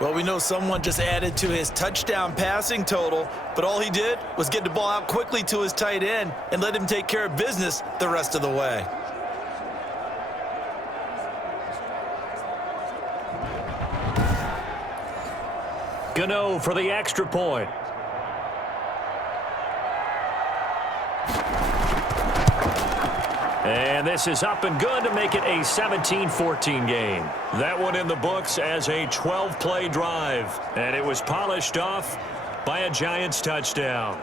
Well, we know someone just added to his touchdown passing total, but all he did was get the ball out quickly to his tight end and let him take care of business the rest of the way. Gano for the extra point. And this is up and good to make it a 17-14 game. That one in the books as a 12-play drive. And it was polished off by a Giants touchdown.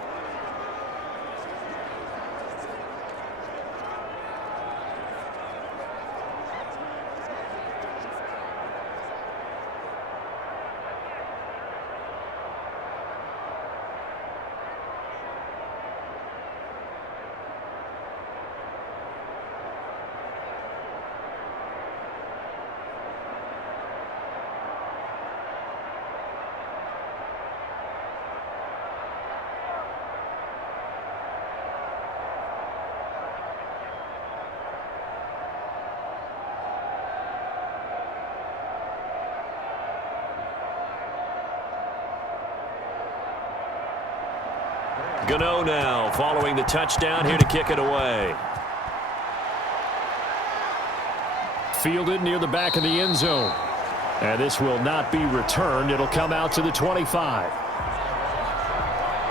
Gano now following the touchdown here to kick it away. Fielded near the back of the end zone. And this will not be returned. It'll come out to the 25.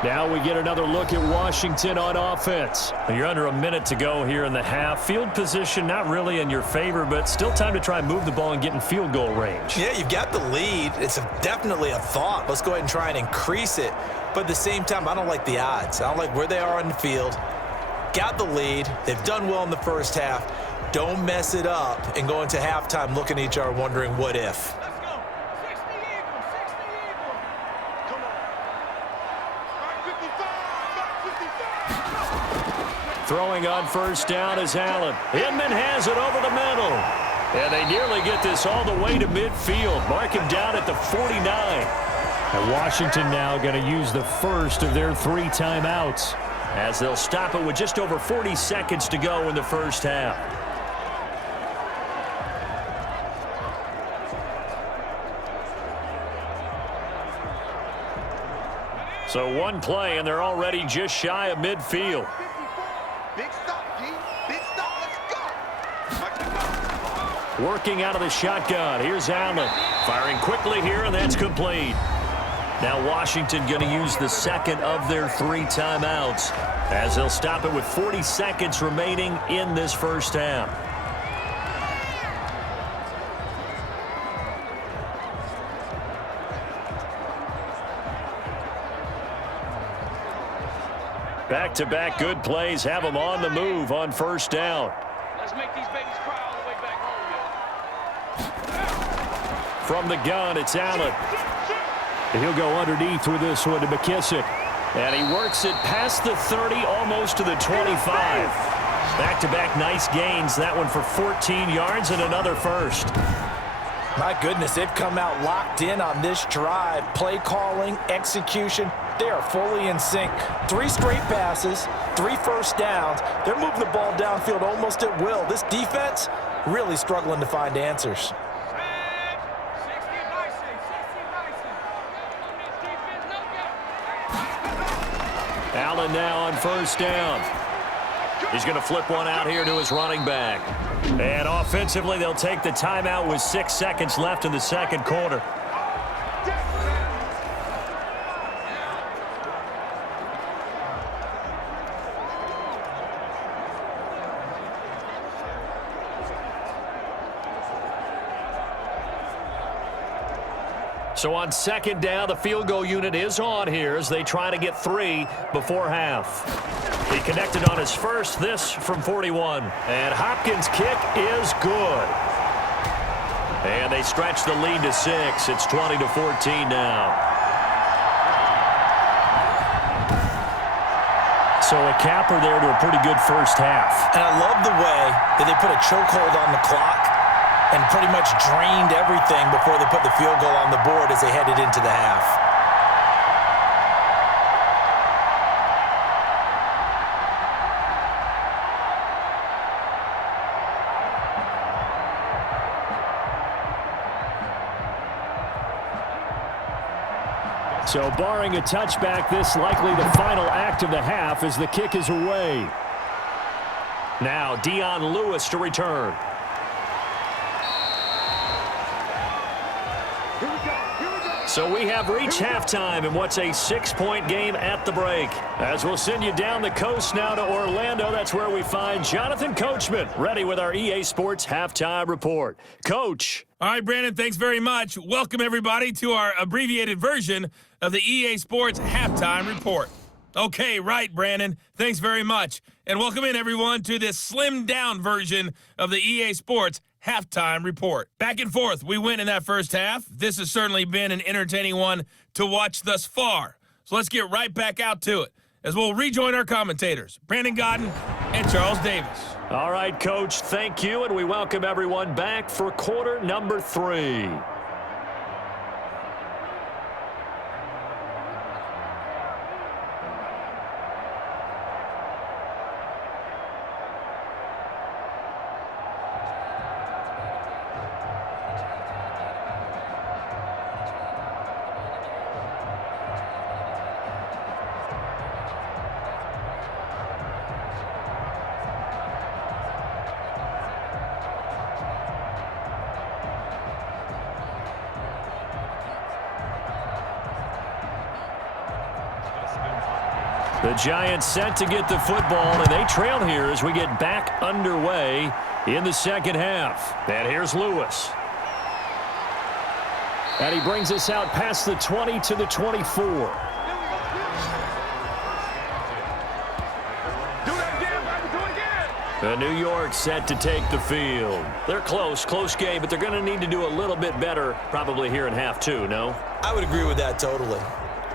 Now we get another look at Washington on offense. You're under a minute to go here in the half. Field position not really in your favor, but still time to try and move the ball and get in field goal range. Yeah, you've got the lead. It's definitely a thought. Let's go ahead and try and increase it. But at the same time, I don't like the odds. I don't like where they are on the field. Got the lead. They've done well in the first half. Don't mess it up and go into halftime looking at each other wondering what if. Let's go. 60 equal. 60 equal. Come on. Back 55. Back 55. Throwing on first down is Allen. Inman has it over the middle. And they nearly get this all the way to midfield. Mark him down at the 49. And Washington now going to use the first of their 3 timeouts as they'll stop it with just over 40 seconds to go in the first half. So one play, and they're already just shy of midfield. Big stop, G. Big stop. Let's go. Working out of the shotgun. Here's Allen. Firing quickly here, and that's complete. Now Washington going to use the second of their 3 timeouts as they'll stop it with 40 seconds remaining in this first half. Back-to-back good plays have them on the move on first down. Let's make these babies cry all the way back home, yo. From the gun, it's Allen. He'll go underneath with this one to McKissick. And he works it past the 30, almost to the 25. Back-to-back nice gains. That one for 14 yards and another first. My goodness, they've come out locked in on this drive. Play calling, execution, they are fully in sync. 3 straight passes, 3 first downs. They're moving the ball downfield almost at will. This defense really struggling to find answers. Allen now on first down. He's going to flip one out here to his running back. And offensively, they'll take the timeout with 6 seconds left in the second quarter. So on second down, the field goal unit is on here as they try to get 3 before half. He connected on his first, this from 41. And Hopkins' kick is good. And they stretch the lead to 6. It's 20-14 now. So a capper there to a pretty good first half. And I love the way that they put a chokehold on the clock and pretty much drained everything before they put the field goal on the board as they headed into the half. So barring a touchback, this likely the final act of the half as the kick is away. Now Dion Lewis to return. So we have reached halftime in what's a 6-point game at the break. As we'll send you down the coast now to Orlando, that's where we find Jonathan Coachman, ready with our EA Sports Halftime Report. Coach. All right, Brandon, thanks very much. Welcome, everybody, to our abbreviated version of the EA Sports Halftime Report. Okay, right, Brandon. Thanks very much. And welcome in, everyone, to this slimmed-down version of the EA Sports Halftime Report. Back and forth, we went in that first half. This has certainly been an entertaining one to watch thus far. So let's get right back out to it as we'll rejoin our commentators, Brandon Godden and Charles Davis. All right, Coach, thank you, and we welcome everyone back for quarter number 3. The Giants set to get the football, and they trail here as we get back underway in the second half. And here's Lewis. And he brings us out past the 20 to the 24. New York set to take the field. They're close game, but they're going to need to do a little bit better probably here in half 2, no? I would agree with that totally.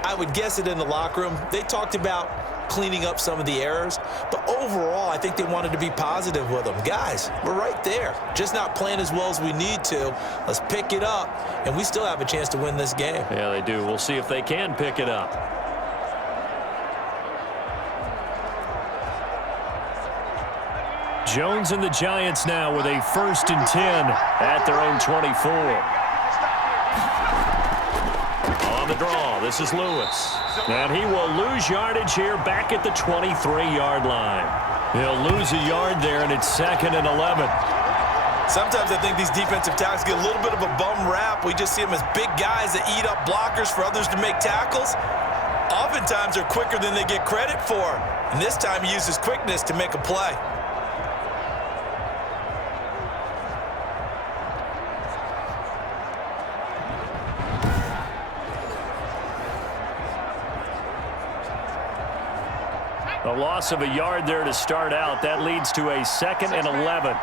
I would guess it in the locker room. They talked about cleaning up some of the errors, but overall, I think they wanted to be positive with them. Guys, we're right there. Just not playing as well as we need to. Let's pick it up, and we still have a chance to win this game. Yeah, they do. We'll see if they can pick it up. Jones and the Giants now with a 1st and 10 at their own 24. On the draw, this is Lewis. And he will lose yardage here back at the 23-yard line. He'll lose a yard there, and it's 2nd and 11. Sometimes I think these defensive tackles get a little bit of a bum rap. We just see them as big guys that eat up blockers for others to make tackles. Oftentimes they're quicker than they get credit for. And this time he uses quickness to make a play. A loss of a yard there to start out. That leads to a 2nd and 11.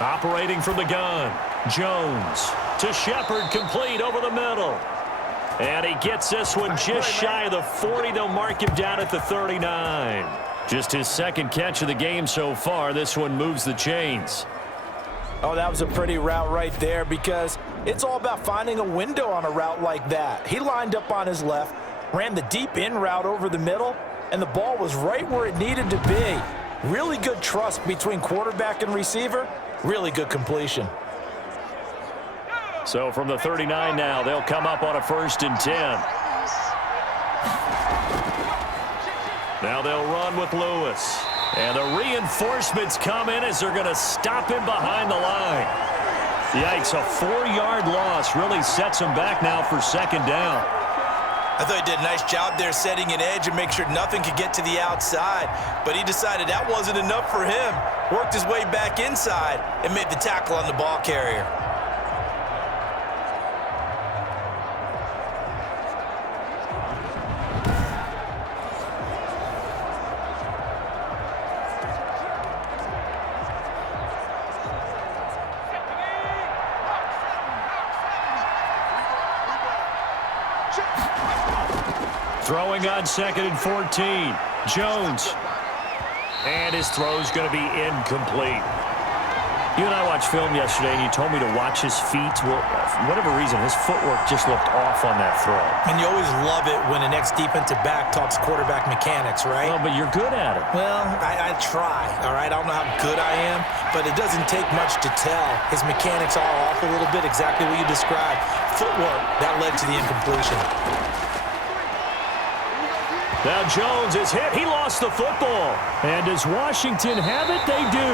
Operating from the gun, Jones to Shepard, complete over the middle. And he gets this one just shy of the 40. They'll mark him down at the 39. Just his 2nd catch of the game so far. This one moves the chains. Oh, that was a pretty route right there because it's all about finding a window on a route like that. He lined up on his left, ran the deep in route over the middle, and the ball was right where it needed to be. Really good trust between quarterback and receiver. Really good completion. So from the 39 now, they'll come up on a 1st and 10. Now they'll run with Lewis. And the reinforcements come in as they're going to stop him behind the line. Yikes, a 4-yard loss really sets him back now for 2nd down. I thought he did a nice job there setting an edge and make sure nothing could get to the outside. But he decided that wasn't enough for him. Worked his way back inside and made the tackle on the ball carrier. Throwing on 2nd and 14. Jones. And his throw's going to be incomplete. You and I watched film yesterday, and you told me to watch his feet. Well, for whatever reason, his footwork just looked off on that throw. And you always love it when the next defensive back talks quarterback mechanics, right? Well, but you're good at it. Well, I try, all right? I don't know how good I am, but it doesn't take much to tell. His mechanics are off a little bit, exactly what you described. Footwork, that led to the incompletion. Now Jones is hit. He lost the football. And does Washington have it? They do.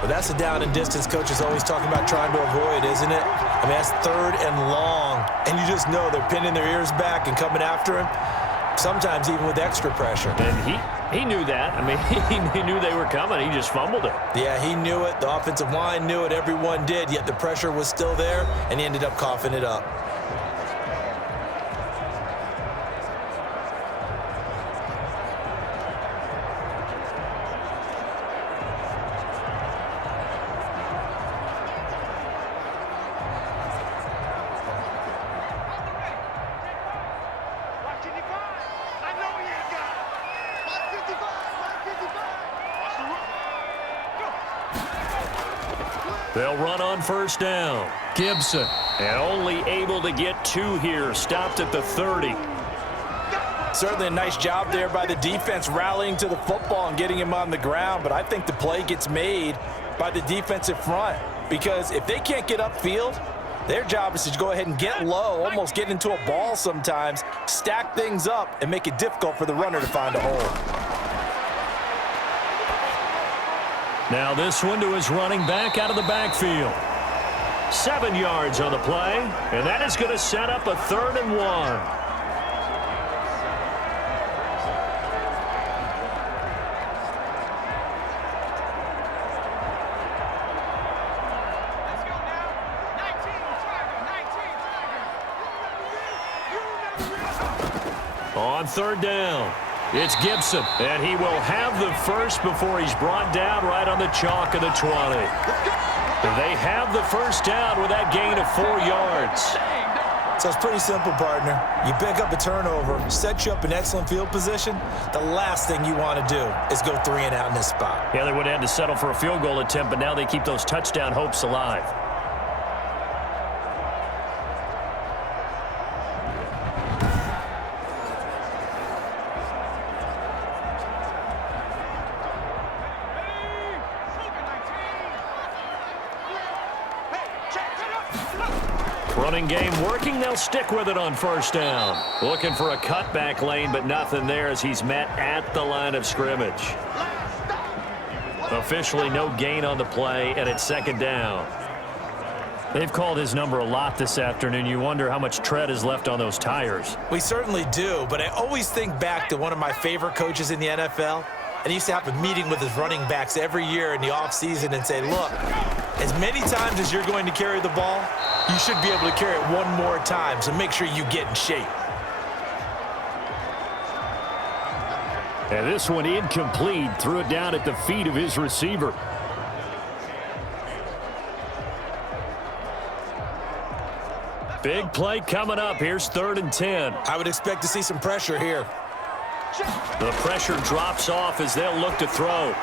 Well, that's a down and distance coach is always talking about trying to avoid, isn't it? I mean, that's 3rd and long, and you just know they're pinning their ears back and coming after him, sometimes even with extra pressure. And he knew that. I mean, he knew they were coming. He just fumbled it. Yeah, he knew it. The offensive line knew it. Everyone did, yet the pressure was still there, and he ended up coughing it up. They'll run on 1st down. Gibson, and only able to get 2 here. Stopped at the 30. Certainly a nice job there by the defense rallying to the football and getting him on the ground, but I think the play gets made by the defensive front because if they can't get upfield, their job is to go ahead and get low, almost get into a ball sometimes, stack things up, and make it difficult for the runner to find a hole. Now this one to his running back out of the backfield. 7 yards on the play, and that is going to set up a 3rd and 1. On 3rd down, it's Gibson, and he will have the first before he's brought down right on the chalk of the 20. They have the first down with that gain of 4 yards. So it's pretty simple, partner. You pick up a turnover, set you up in excellent field position. The last thing you want to do is go 3 and out in this spot. Yeah, they would have had to settle for a field goal attempt, but now they keep those touchdown hopes alive. Running game working. They'll stick with it on 1st down. Looking for a cutback lane, but nothing there as he's met at the line of scrimmage. Officially no gain on the play, and it's 2nd down. They've called his number a lot this afternoon. You wonder how much tread is left on those tires. We certainly do, but I always think back to one of my favorite coaches in the NFL. And he used to have a meeting with his running backs every year in the offseason and say, look, as many times as you're going to carry the ball, you should be able to carry it one more time, so make sure you get in shape. And this one incomplete. Threw it down at the feet of his receiver. Big play coming up. Here's 3rd and 10. I would expect to see some pressure here. The pressure drops off as they'll look to throw.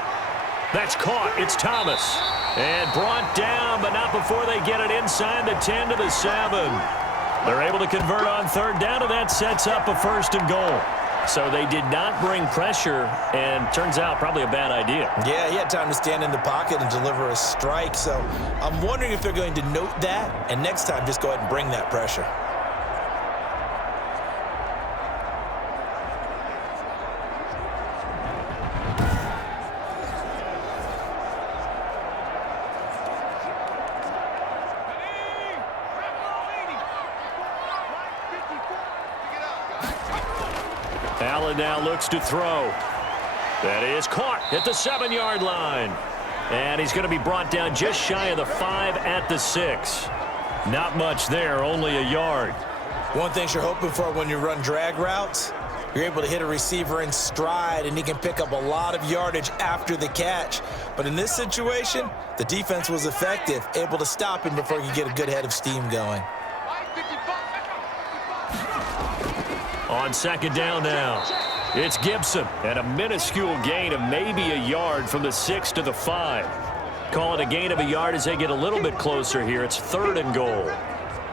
That's caught. It's Thomas. And brought down, but not before they get it inside the 10 to the 7. They're able to convert on 3rd down, and that sets up a 1st and goal. So they did not bring pressure, and turns out probably a bad idea. Yeah, he had time to stand in the pocket and deliver a strike. So I'm wondering if they're going to note that, and next time just go ahead and bring that pressure. Allen now looks to throw. That is caught at the 7-yard line. And he's going to be brought down just shy of the 5 at the 6. Not much there, only a yard. One thing you're hoping for when you run drag routes, you're able to hit a receiver in stride, and he can pick up a lot of yardage after the catch. But in this situation, the defense was effective, able to stop him before he could get a good head of steam going. On second down now, it's Gibson, and a minuscule gain of maybe a yard from the 6 to the 5. Call it a gain of a yard as they get a little bit closer here. It's 3rd and goal.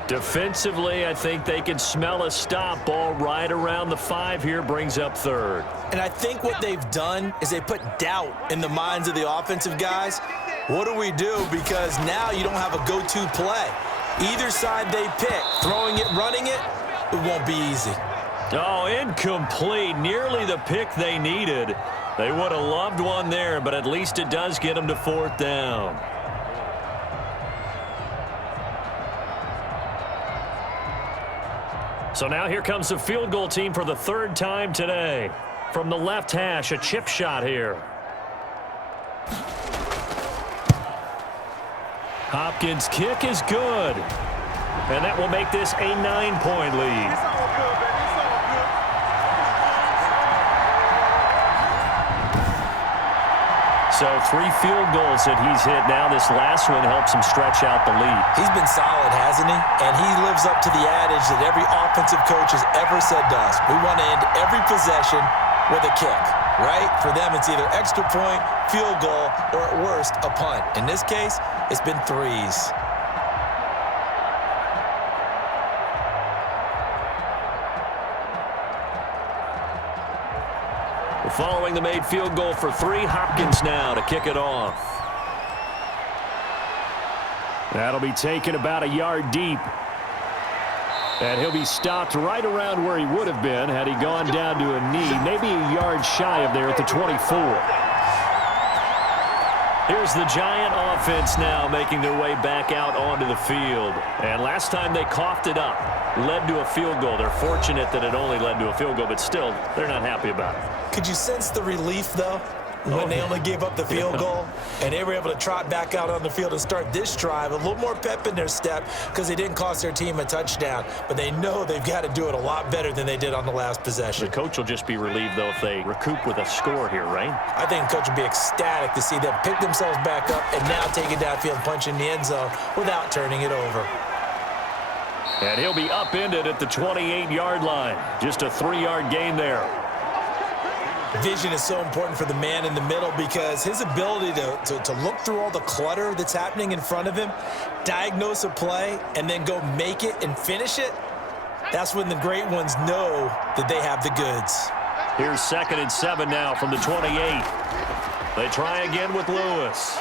Defensively, I think they can smell a stop. Ball right around the 5 here, brings up 3rd. And I think what they've done is they put doubt in the minds of the offensive guys. What do we do? Because now you don't have a go-to play. Either side they pick, throwing it, running it, it won't be easy. Oh, incomplete. Nearly the pick they needed. They would have loved one there, but at least it does get them to 4th down. So now here comes the field goal team for the 3rd time today. From the left hash, a chip shot here. Hopkins' kick is good. And that will make this a 9-point lead. It's all good, baby. It's all good. So 3 field goals that he's hit now. This last one helps him stretch out the lead. He's been solid, hasn't he? And he lives up to the adage that every offensive coach has ever said to us. We want to end every possession with a kick, right? For them, it's either extra point, field goal, or at worst, a punt. In this case, it's been 3s. Following the made field goal for 3, Hopkins now to kick it off. That'll be taken about a yard deep. And he'll be stopped right around where he would have been had he gone down to a knee, maybe a yard shy of there at the 24. Here's the Giant offense now making their way back out onto the field. And last time they coughed it up, led to a field goal. They're fortunate that it only led to a field goal, but still, they're not happy about it. Could you sense the relief, though, when they only gave up the field goal and they were able to trot back out on the field and start this drive? A little more pep in their step because they didn't cost their team a touchdown, but they know they've got to do it a lot better than they did on the last possession. The coach will just be relieved, though, if they recoup with a score here, right? I think the coach will be ecstatic to see them pick themselves back up and now take it downfield and punch in the end zone without turning it over. And he'll be upended at the 28-yard line. Just a 3-yard gain there. Vision is so important for the man in the middle because his ability to look through all the clutter that's happening in front of him, diagnose a play, and then go make it and finish it, that's when the great ones know that they have the goods. Here's 2nd and 7 now from the 28. They try again with Lewis.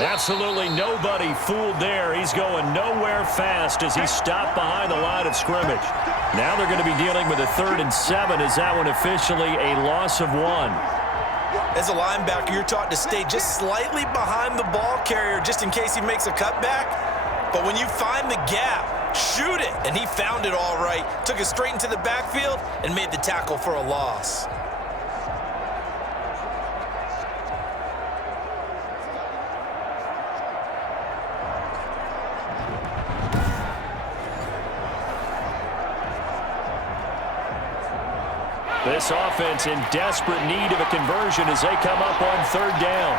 Absolutely nobody fooled there. He's going nowhere fast as he's stopped behind the line of scrimmage. Now they're going to be dealing with a 3rd and 7. Is that one officially a loss of 1? As a linebacker, you're taught to stay just slightly behind the ball carrier just in case he makes a cutback. But when you find the gap, shoot it. And he found it all right. Took it straight into the backfield and made the tackle for a loss. This offense in desperate need of a conversion as they come up on 3rd down.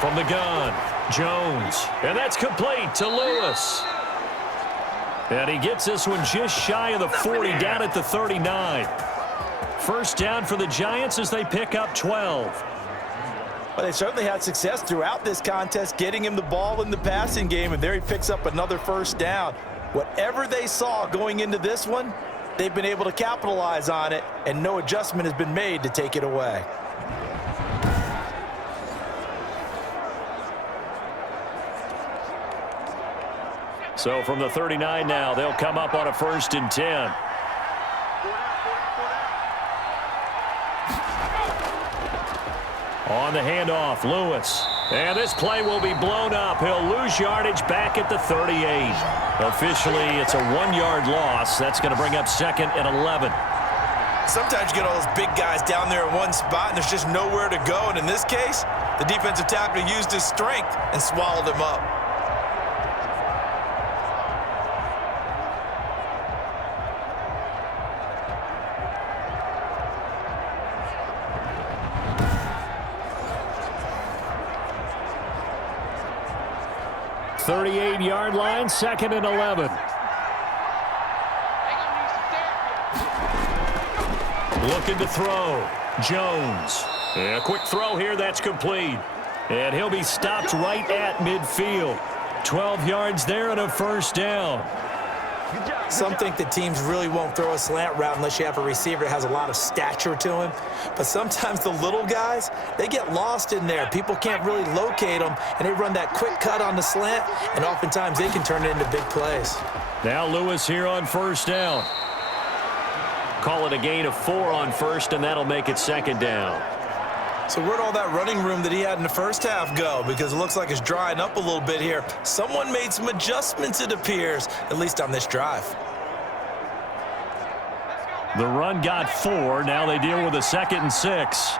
From the gun, Jones. And that's complete to Lewis. And he gets this one just shy of the 40, down at the 39. 1st down for the Giants as they pick up 12. Well, they certainly had success throughout this contest, getting him the ball in the passing game, and there he picks up another 1st down. Whatever they saw going into this one, they've been able to capitalize on it, and no adjustment has been made to take it away. So from the 39 now, they'll come up on a 1st and 10. On the handoff, Lewis. And this play will be blown up. He'll lose yardage back at the 38. Officially, it's a 1-yard loss. That's going to bring up 2nd and 11. Sometimes you get all those big guys down there in one spot, and there's just nowhere to go. And in this case, the defensive tackle used his strength and swallowed him up. 38-yard line, 2nd and 11. Looking to throw. Jones. A quick throw here, that's complete. And he'll be stopped right at midfield. 12 yards there and a first down. Some think that teams really won't throw a slant route unless you have a receiver that has a lot of stature to him. But sometimes the little guys, they get lost in there. People can't really locate them, and they run that quick cut on the slant, and oftentimes they can turn it into big plays. Now Lewis here on first down. Call it a gain of 4 on first, and that'll make it 2nd down. So where'd all that running room that he had in the first half go? Because it looks like it's drying up a little bit here. Someone made some adjustments, it appears, at least on this drive. The run got 4. Now they deal with a 2nd and 6.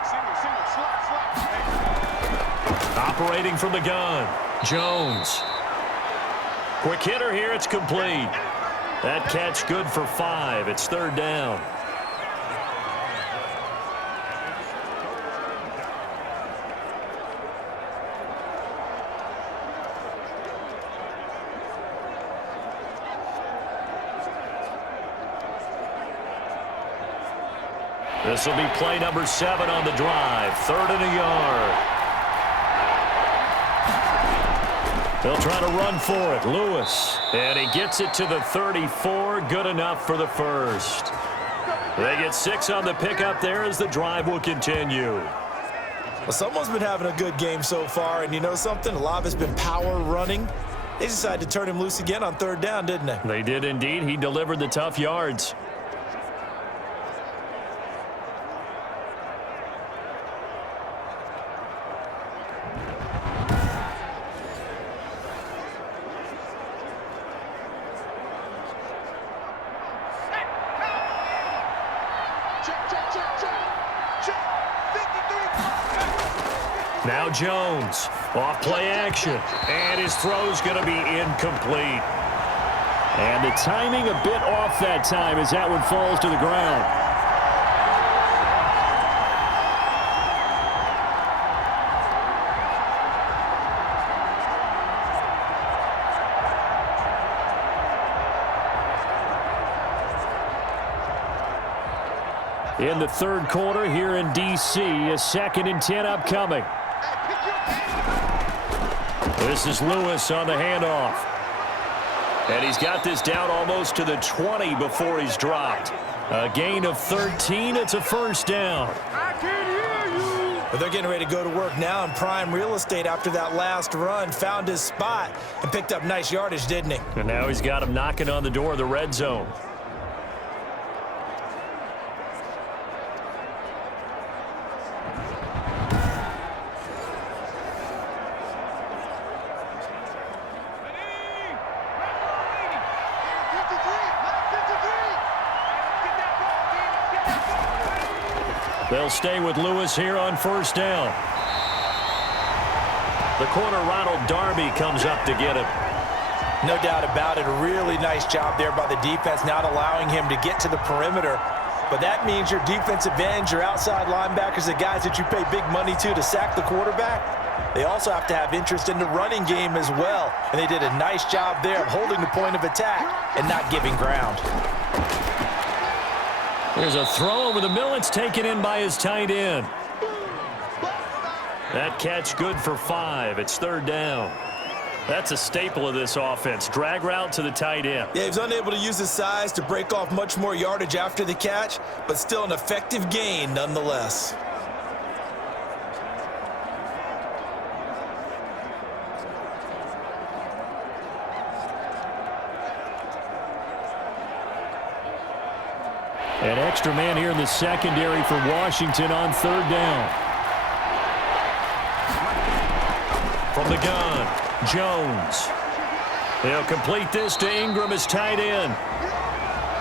Operating from the gun. Jones. Quick hitter here. It's complete. That catch good for 5. It's 3rd down. This will be play number 7 on the drive. 3rd and a yard. They'll try to run for it. Lewis. And he gets it to the 34. Good enough for the first. They get 6 on the pickup there as the drive will continue. Well, someone's been having a good game so far, and you know something? A lot of it's been power running. They decided to turn him loose again on 3rd down, didn't they? They did indeed. He delivered the tough yards. Now Jones, off play action, and his throw's going to be incomplete. And the timing a bit off that time as that one falls to the ground. In the 3rd quarter here in D.C., a 2nd and 10 upcoming. This is Lewis on the handoff. And he's got this down almost to the 20 before he's dropped. A gain of 13. It's a first down. But they're getting ready to go to work now in prime real estate after that last run. Found his spot and picked up nice yardage, didn't he? And now he's got him knocking on the door of the red zone. They'll stay with Lewis here on first down. The corner, Ronald Darby, comes up to get him. No doubt about it. A really nice job there by the defense, not allowing him to get to the perimeter. But that means your defensive ends, your outside linebackers, the guys that you pay big money to sack the quarterback, they also have to have interest in the running game as well. And they did a nice job there of holding the point of attack and not giving ground. There's a throw over the middle. It's taken in by his tight end. That catch good for 5. It's 3rd down. That's a staple of this offense. Drag route to the tight end. Yeah, he was unable to use his size to break off much more yardage after the catch, but still an effective gain nonetheless. An extra man here in the secondary for Washington on 3rd down. From the gun, Jones. They'll complete this to Ingram as tight end.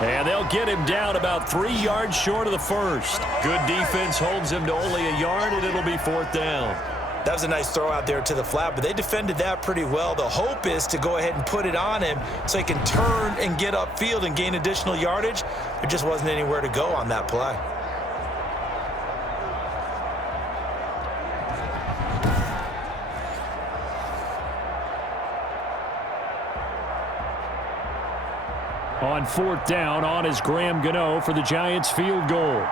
And they'll get him down about 3 yards short of the first. Good defense holds him to only a yard, and it'll be 4th down. That was a nice throw out there to the flat, but they defended that pretty well. The hope is to go ahead and put it on him so he can turn and get upfield and gain additional yardage. There just wasn't anywhere to go on that play. On 4th down, on is Graham Gano for the Giants field goal.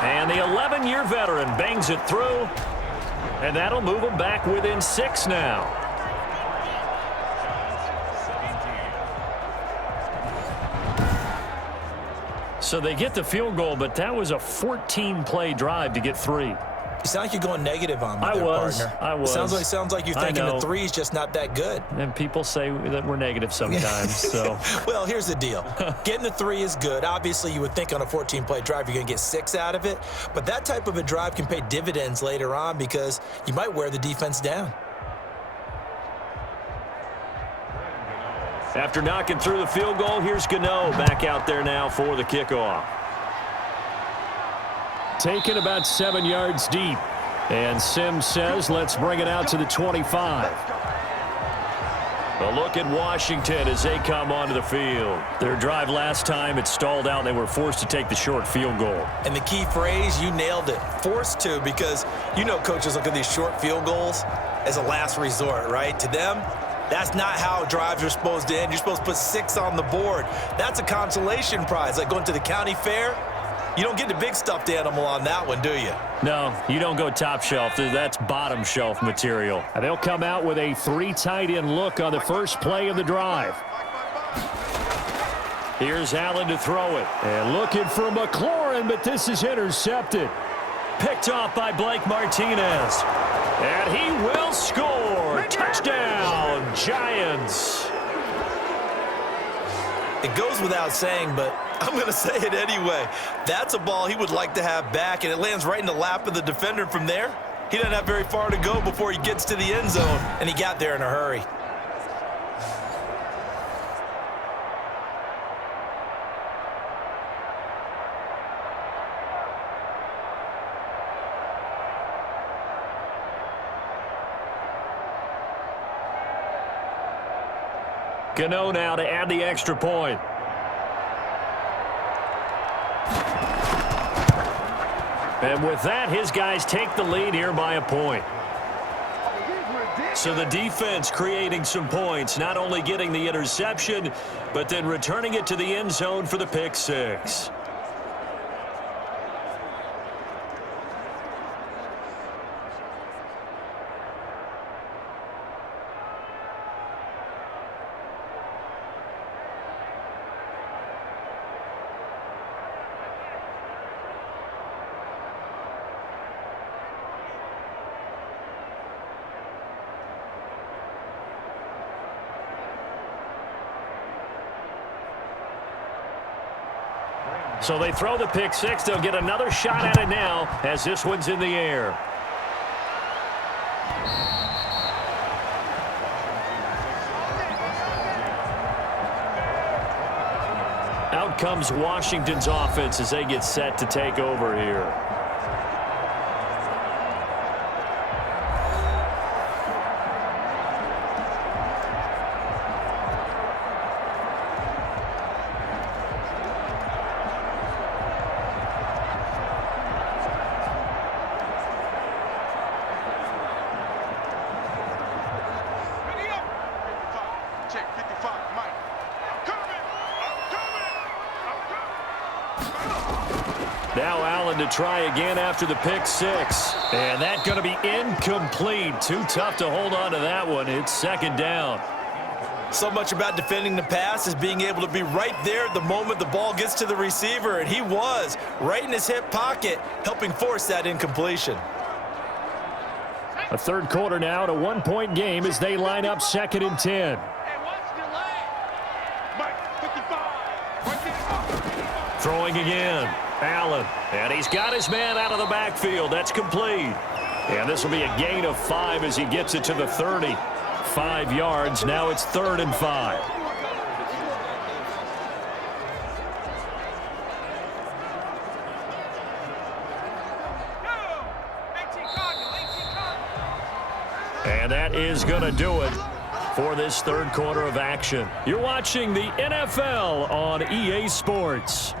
And the 11-year veteran bangs it through, and that'll move them back within 6 now. So they get the field goal, but that was a 14-play drive to get 3. You sound like you're going negative on me there, partner. I was. Sounds like you're thinking the 3 is just not that good. And people say that we're negative sometimes. So, well, here's the deal. Getting the 3 is good. Obviously, you would think on a 14-play drive you're going to get 6 out of it. But that type of a drive can pay dividends later on because you might wear the defense down. After knocking through the field goal, here's Gano back out there now for the kickoff. Taken about 7 yards deep. And Sims says, let's bring it out to the 25. A look at Washington as they come onto the field. Their drive last time, it stalled out. They were forced to take the short field goal. And the key phrase, you nailed it. Forced to, because you know coaches look at these short field goals as a last resort, right? To them, that's not how drives are supposed to end. You're supposed to put 6 on the board. That's a consolation prize, like going to the county fair. You don't get the big stuffed animal on that one, do you? No, you don't go top shelf. That's bottom shelf material. And they'll come out with a 3 tight end look on the first play of the drive. Here's Allen to throw it. And looking for McLaurin, but this is intercepted. Picked off by Blake Martinez. And he will score. Touchdown, Giants. It goes without saying, but I'm going to say it anyway. That's a ball he would like to have back, and it lands right in the lap of the defender from there. He doesn't have very far to go before he gets to the end zone, and he got there in a hurry. Gano now to add the extra point. And with that, his guys take the lead here by a point. So the defense creating some points, not only getting the interception, but then returning it to the end zone for the pick 6. So they throw the pick 6. They'll get another shot at it now as this one's in the air. Out comes Washington's offense as they get set to take over here. Now Allen to try again after the pick 6. And that's going to be incomplete. Too tough to hold on to that one. It's 2nd down. So much about defending the pass is being able to be right there at the moment the ball gets to the receiver. And he was right in his hip pocket, helping force that incompletion. A 3rd quarter now, to 1-point game as they line up 2nd and 10. Throwing again. Allen, and he's got his man out of the backfield. That's complete. And this will be a gain of 5 as he gets it to the 30. 5 yards. Now it's 3rd and 5. And that is going to do it for this 3rd quarter of action. You're watching the NFL on EA Sports.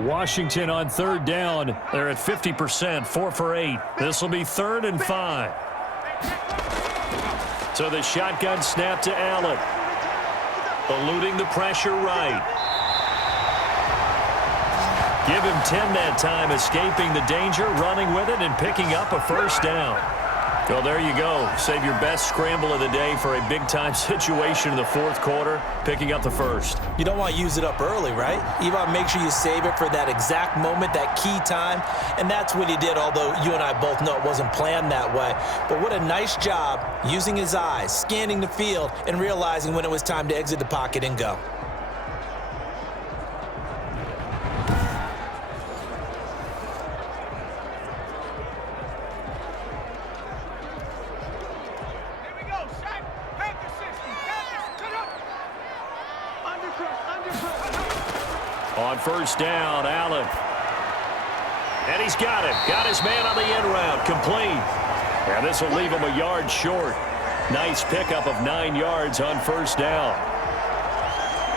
Washington on third down. They're at 50%, 4 for 8. This will be 3rd and 5. So the shotgun snap to Allen. Eluding the pressure right. Give him 10 that time, escaping the danger, running with it, and picking up a first down. Well, there you go. Save your best scramble of the day for a big-time situation in the fourth quarter, picking up the first. You don't want to use it up early, right? You want to make sure you save it for that exact moment, that key time, and that's what he did, although you and I both know it wasn't planned that way. But what a nice job using his eyes, scanning the field, and realizing when it was time to exit the pocket and go. On first down, Allen. And he's got it. Got his man on the end route. Complete. And this will leave him a yard short. Nice pickup of 9 yards on first down.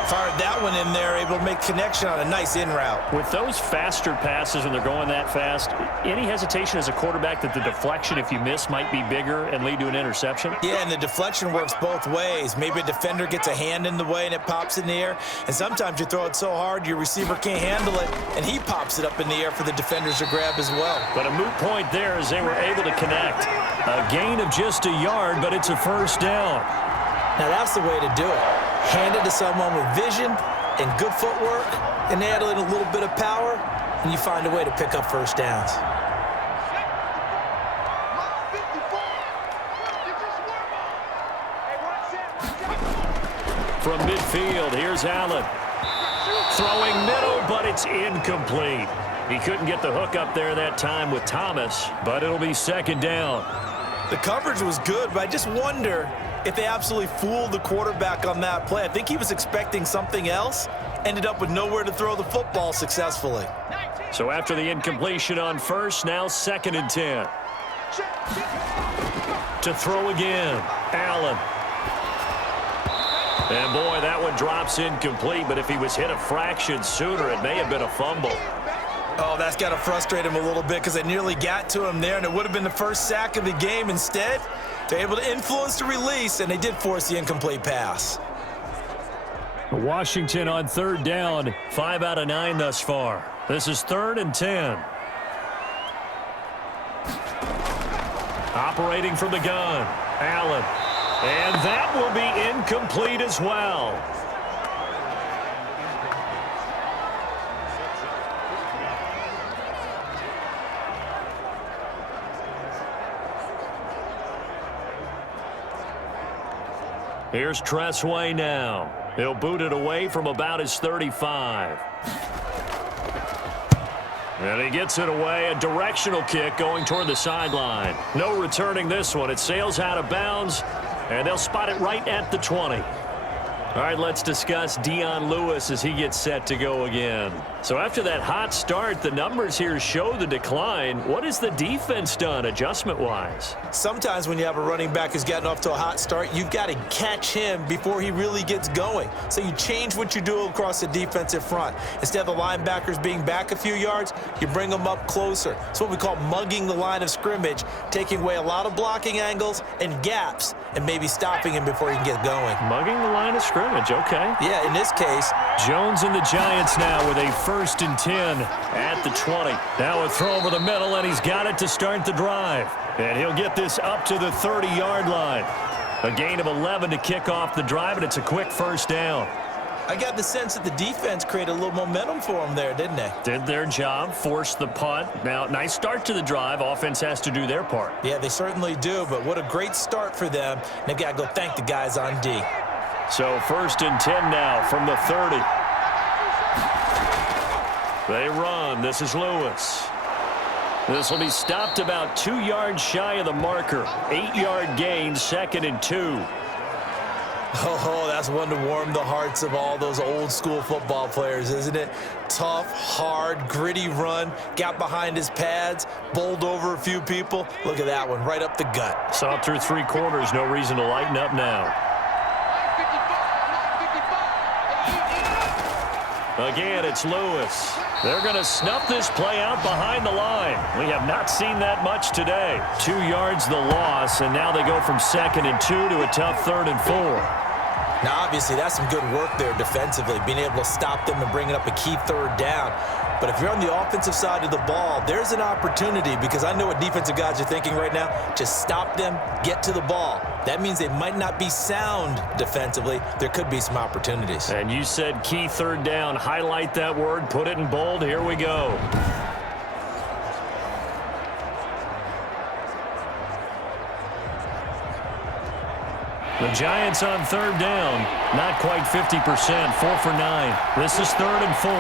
Fired that one in there, able to make connection on a nice in route. With those faster passes when they're going that fast, any hesitation as a quarterback that the deflection, if you miss, might be bigger and lead to an interception? Yeah, and the deflection works both ways. Maybe a defender gets a hand in the way and it pops in the air. And sometimes you throw it so hard your receiver can't handle it, and he pops it up in the air for the defenders to grab as well. But a moot point there as they were able to connect. A gain of just a yard, but it's a first down. Now that's the way to do it. Hand it to someone with vision and good footwork, and add in a little bit of power, and you find a way to pick up first downs. From midfield, here's Allen. Throwing middle, but it's incomplete. He couldn't get the hook up there that time with Thomas, but it'll be second down. The coverage was good, but I just wonder if they absolutely fooled the quarterback on that play. I think he was expecting something else, ended up with nowhere to throw the football successfully. So after the incompletion on first, now 2nd and 10. To throw again, Allen. And boy, that one drops incomplete, but if he was hit a fraction sooner, it may have been a fumble. Oh, that's got to frustrate him a little bit because they nearly got to him there, and it would have been the first sack of the game. Instead, they're able to influence the release, and they did force the incomplete pass. Washington on third down, 5 out of 9 thus far. This is 3rd and 10. Operating from the gun, Allen. And that will be incomplete as well. Here's Tressway now. He'll boot it away from about his 35. And he gets it away. A directional kick going toward the sideline. No returning this one. It sails out of bounds, and they'll spot it right at the 20. All right, let's discuss Dion Lewis as he gets set to go again. So after that hot start, the numbers here show the decline. What has the defense done adjustment-wise? Sometimes when you have a running back who's gotten off to a hot start, you've got to catch him before he really gets going. So you change what you do across the defensive front. Instead of the linebackers being back a few yards, you bring them up closer. It's what we call mugging the line of scrimmage, taking away a lot of blocking angles and gaps and maybe stopping him before he can get going. Mugging the line of scrimmage, okay. Yeah, in this case. Jones and the Giants now with a 1st and 10 at the 20. Now a throw over the middle, and he's got it to start the drive. And he'll get this up to the 30-yard line. A gain of 11 to kick off the drive, and it's a quick first down. I got the sense that the defense created a little momentum for them there, didn't they? Did their job, forced the punt. Now, nice start to the drive. Offense has to do their part. Yeah, they certainly do, but what a great start for them. They've got to go thank the guys on D. So 1st and 10 now from the 30. They run. This is Lewis. This will be stopped about 2 yards shy of the marker. 8-yard gain, 2nd and 2. Oh, that's one to warm the hearts of all those old school football players, isn't it? Tough, hard, gritty run. Got behind his pads, bowled over a few people. Look at that one, right up the gut. Saw it through 3 quarters. No reason to lighten up now. Again, it's Lewis. They're going to snuff this play out behind the line. We have not seen that much today. 2 yards the loss, and now they go from 2nd and 2 to a tough 3rd and 4. Now, obviously, that's some good work there defensively, being able to stop them and bringing up a key 3rd down. But if you're on the offensive side of the ball, there's an opportunity, because I know what defensive guys are thinking right now. Just stop them, get to the ball. That means they might not be sound defensively. There could be some opportunities. And you said key 3rd down. Highlight that word. Put it in bold. Here we go. The Giants on 3rd down. Not quite 50%. 4 for 9. This is 3rd and 4.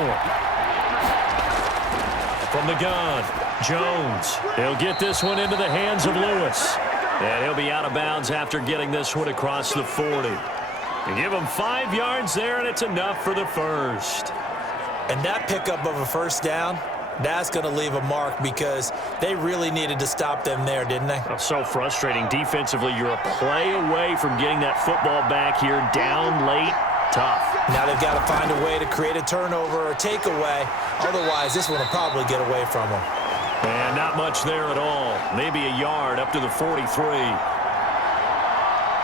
From the gun, Jones. He'll get this one into the hands of Lewis. And he'll be out of bounds after getting this one across the 40. You give him 5 yards there, and it's enough for the first. And that pickup of a 1st down, that's going to leave a mark, because they really needed to stop them there, didn't they? Oh, so frustrating. Defensively, you're a play away from getting that football back here, down late. Tough. Now they've got to find a way to create a turnover or takeaway. Otherwise, this one will probably get away from them. And not much there at all. Maybe a yard up to the 43.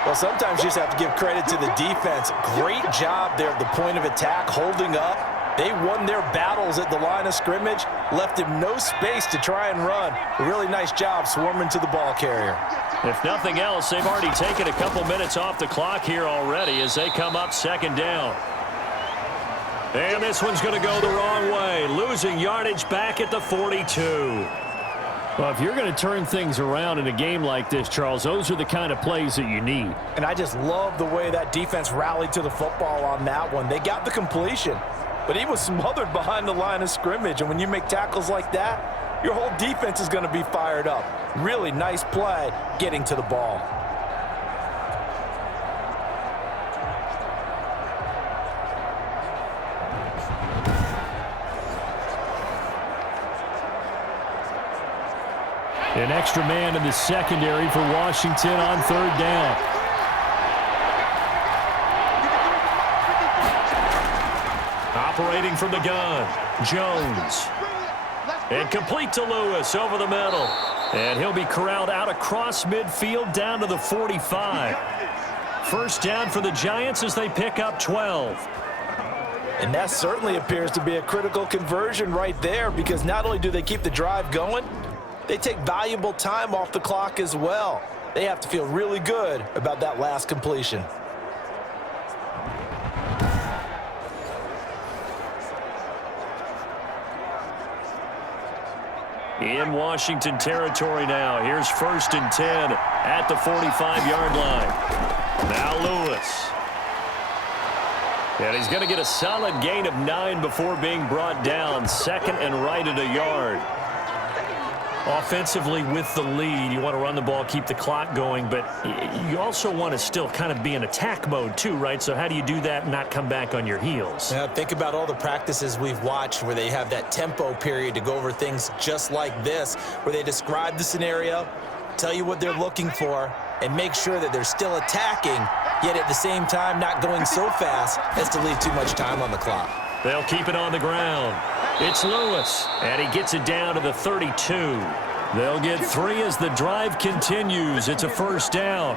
Well, sometimes you just have to give credit to the defense. Great job there at the point of attack, holding up. They won their battles at the line of scrimmage, left him no space to try and run. A really nice job swarming to the ball carrier. If nothing else, they've already taken a couple minutes off the clock here already as they come up 2nd down. And this one's going to go the wrong way, losing yardage back at the 42. Well, if you're going to turn things around in a game like this, Charles, those are the kind of plays that you need. And I just love the way that defense rallied to the football on that one. They got the completion, but he was smothered behind the line of scrimmage. And when you make tackles like that, your whole defense is going to be fired up. Really nice play getting to the ball. An extra man in the secondary for Washington on 3rd down. Operating from the gun, Jones. And complete to Lewis over the middle. And he'll be corralled out across midfield down to the 45. 1st down for the Giants as they pick up 12. And that certainly appears to be a critical conversion right there, because not only do they keep the drive going, they take valuable time off the clock as well. They have to feel really good about that last completion. In Washington territory now. Here's 1st and 10 at the 45-yard line. Now Lewis. And he's going to get a solid gain of 9 before being brought down. 2nd and right at a yard. Offensively with the lead, you want to run the ball, keep the clock going, but you also want to still kind of be in attack mode too, right? So how do you do that and not come back on your heels? Now, think about all the practices we've watched where they have that tempo period to go over things just like this, where they describe the scenario, tell you what they're looking for, and make sure that they're still attacking, yet at the same time not going so fast as to leave too much time on the clock. They'll keep it on the ground. It's Lewis, and he gets it down to the 32. They'll get 3 as the drive continues. It's a 1st down.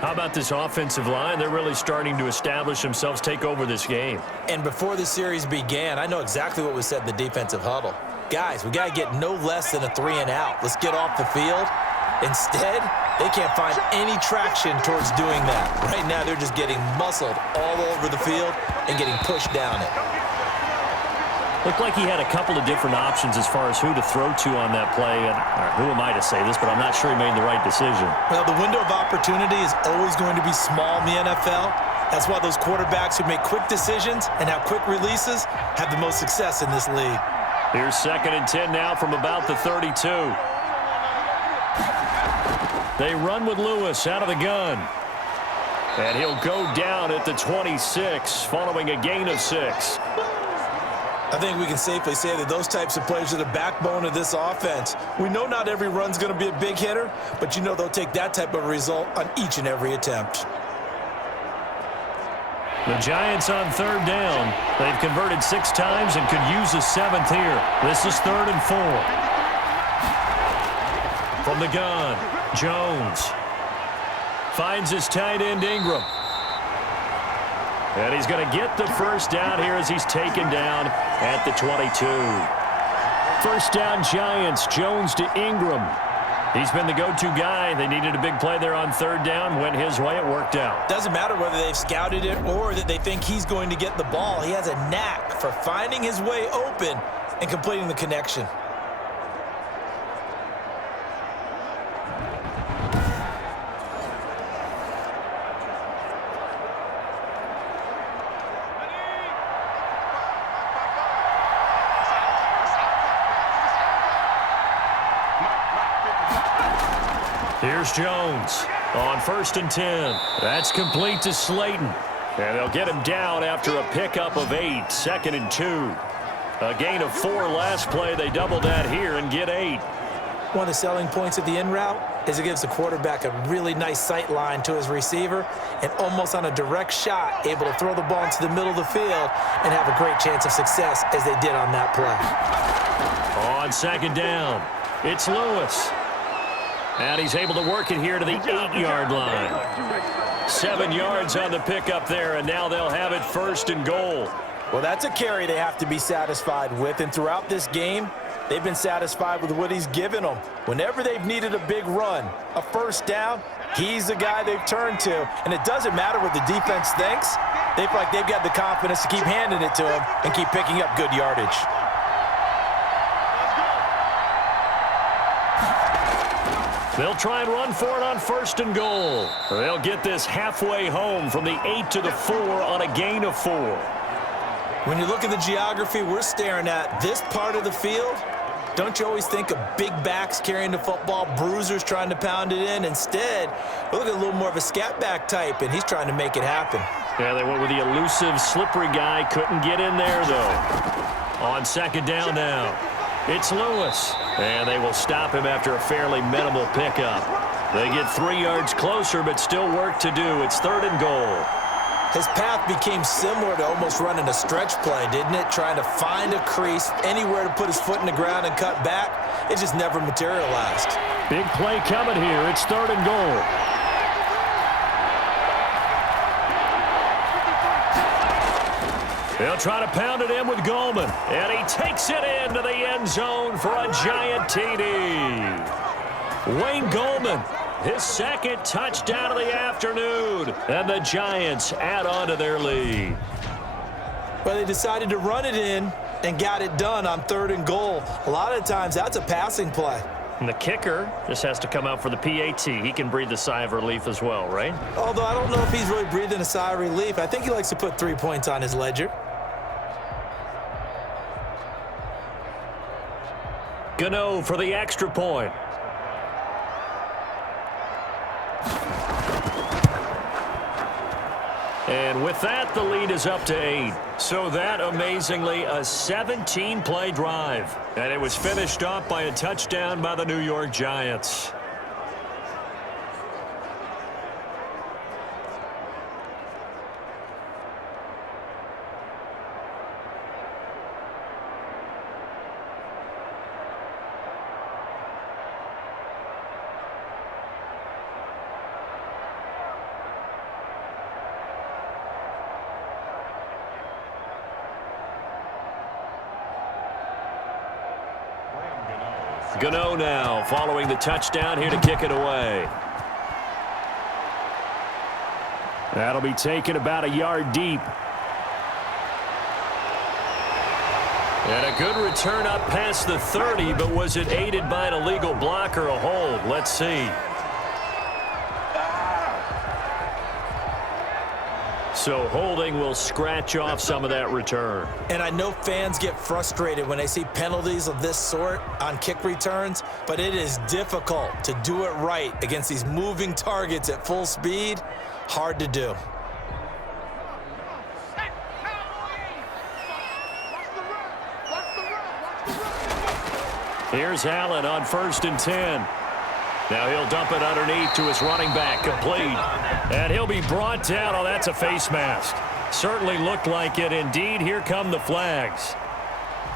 How about this offensive line? They're really starting to establish themselves, take over this game. And before the series began, I know exactly what was said in the defensive huddle. Guys, we got to get no less than a 3 and out. Let's get off the field. Instead, they can't find any traction towards doing that. Right now, they're just getting muscled all over the field and getting pushed down it. Looked like he had a couple of different options as far as who to throw to on that play. And who am I to say this, but I'm not sure he made the right decision. Well, the window of opportunity is always going to be small in the NFL. That's why those quarterbacks who make quick decisions and have quick releases have the most success in this league. Here's 2nd and 10 now from about the 32. They run with Lewis out of the gun. And he'll go down at the 26 following a gain of 6. I think we can safely say that those types of plays are the backbone of this offense. We know not every run's going to be a big hitter, but you know they'll take that type of result on each and every attempt. The Giants on third down. They've converted 6 times and could use a 7th here. This is 3rd and 4. From the gun, Jones finds his tight end Ingram. And he's going to get the first down here as he's taken down at the 22. First down Giants, Jones to Ingram. He's been the go-to guy. They needed a big play there on third down. Went his way. It worked out. Doesn't matter whether they've scouted it or that they think he's going to get the ball. He has a knack for finding his way open and completing the connection. Here's Jones on 1st and 10. That's complete to Slayton. And they'll get him down after a pickup of 8. 2nd and 2. A gain of 4 last play. They double that here and get 8. One of the selling points of the in route is it gives the quarterback a really nice sight line to his receiver and almost on a direct shot able to throw the ball into the middle of the field and have a great chance of success as they did on that play. On 2nd down, it's Lewis. And he's able to work it here to the 8-yard line. 7 yards on the pickup there, and now they'll have it 1st and goal. Well, that's a carry they have to be satisfied with, and throughout this game, they've been satisfied with what he's given them. Whenever they've needed a big run, a first down, he's the guy they've turned to. And it doesn't matter what the defense thinks. They feel like they've got the confidence to keep handing it to him and keep picking up good yardage. They'll try and run for it on 1st and goal. They'll get this halfway home from the 8 to the 4 on a gain of 4. When you look at the geography we're staring at, this part of the field, don't you always think of big backs carrying the football, bruisers trying to pound it in? Instead, we look at a little more of a scat back type, and he's trying to make it happen. Yeah, they went with the elusive, slippery guy. Couldn't get in there, though. On 2nd down now, it's Lewis. And they will stop him after a fairly minimal pickup. They get 3 yards closer, but still work to do. It's 3rd and goal. His path became similar to almost running a stretch play, didn't it? Trying to find a crease, anywhere to put his foot in the ground and cut back. It just never materialized. Big play coming here. It's 3rd and goal. They'll try to pound it in with Goldman. And he takes it into the end zone for a giant TD. Wayne Goldman, his 2nd touchdown of the afternoon. And the Giants add on to their lead. Well, they decided to run it in and got it done on 3rd and goal. A lot of times, that's a passing play. And the kicker just has to come out for the PAT. He can breathe a sigh of relief as well, right? Although I don't know if he's really breathing a sigh of relief. I think he likes to put 3 points on his ledger. Gano for the extra point. And with that, the lead is up to 8. So that, amazingly, a 17-play drive. And it was finished off by a touchdown by the New York Giants. Gano now following the touchdown here to kick it away. That'll be taken about a yard deep. And a good return up past the 30, but was it aided by an illegal block or a hold? Let's see. So holding will scratch off some of that return. And I know fans get frustrated when they see penalties of this sort on kick returns, but it is difficult to do it right against these moving targets at full speed. Hard to do. Here's Allen on 1st and 10. Now he'll dump it underneath to his running back, complete. And he'll be brought down. Oh, that's a face mask. Certainly looked like it. Indeed, here come the flags.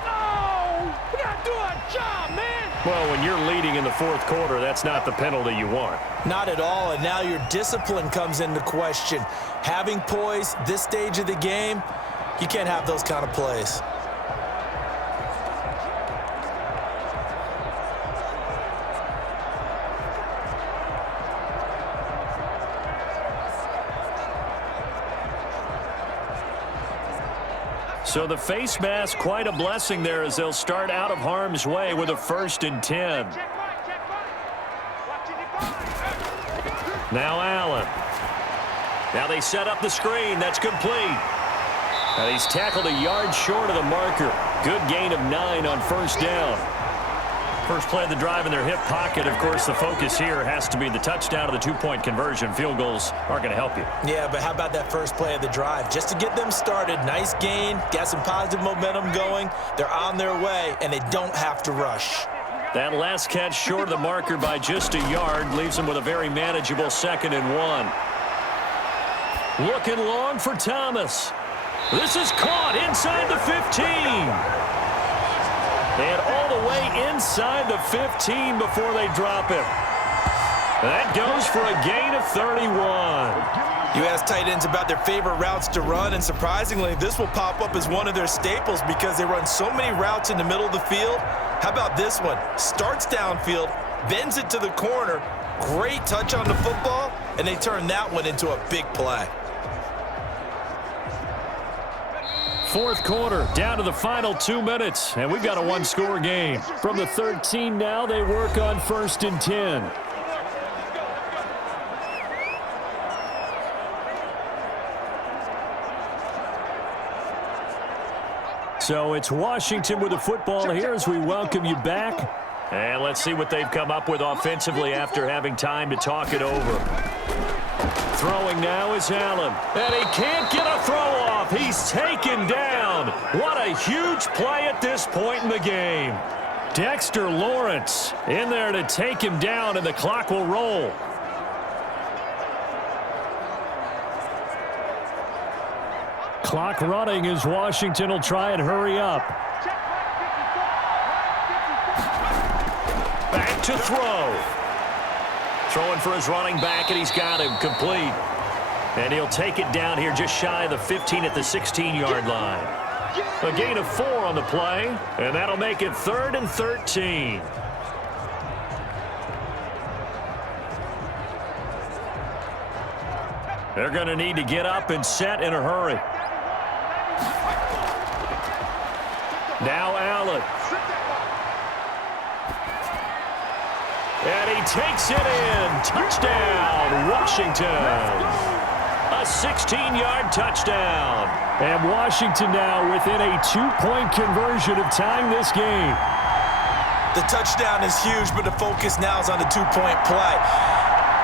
No! We gotta do our job, man! Well, when you're leading in the fourth quarter, that's not the penalty you want. Not at all, and now your discipline comes into question. Having poise this stage of the game, you can't have those kind of plays. So the face mask, quite a blessing there as they'll start out of harm's way with a 1st and 10. Now Allen. Now they set up the screen. That's complete. And he's tackled a yard short of the marker. Good gain of 9 on 1st down. First play of the drive in their hip pocket. Of course, the focus here has to be the touchdown of the 2-point conversion. Field goals aren't going to help you. Yeah, but how about that first play of the drive? Just to get them started, nice gain, got some positive momentum going. They're on their way, and they don't have to rush. That last catch short of the marker by just a yard leaves them with a very manageable 2nd and 1. Looking long for Thomas. This is caught inside the 15. And all the way inside the 15 before they drop him. That goes for a gain of 31. You ask tight ends about their favorite routes to run, and surprisingly, this will pop up as one of their staples because they run so many routes in the middle of the field. How about this one? Starts downfield, bends it to the corner, great touch on the football, and they turn that one into a big play. Fourth quarter, down to the final 2 minutes, and we've got a 1-score game. From the 13 now, they work on 1st and 10. So it's Washington with the football here as we welcome you back. And let's see what they've come up with offensively after having time to talk it over. Throwing now is Allen. And he can't get a throw off. He's taken down. What a huge play at this point in the game. Dexter Lawrence in there to take him down, and the clock will roll. Clock running as Washington will try and hurry up. Back to throw. Throwing for his running back, and he's got him complete. And he'll take it down here just shy of the 15 at the 16-yard line. A gain of 4 on the play, and that'll make it 3rd and 13. They're going to need to get up and set in a hurry. Now Allen. And he takes it in. Touchdown, Washington. A 16-yard touchdown. And Washington now within a 2-point conversion of tying this game. The touchdown is huge, but the focus now is on the 2-point play.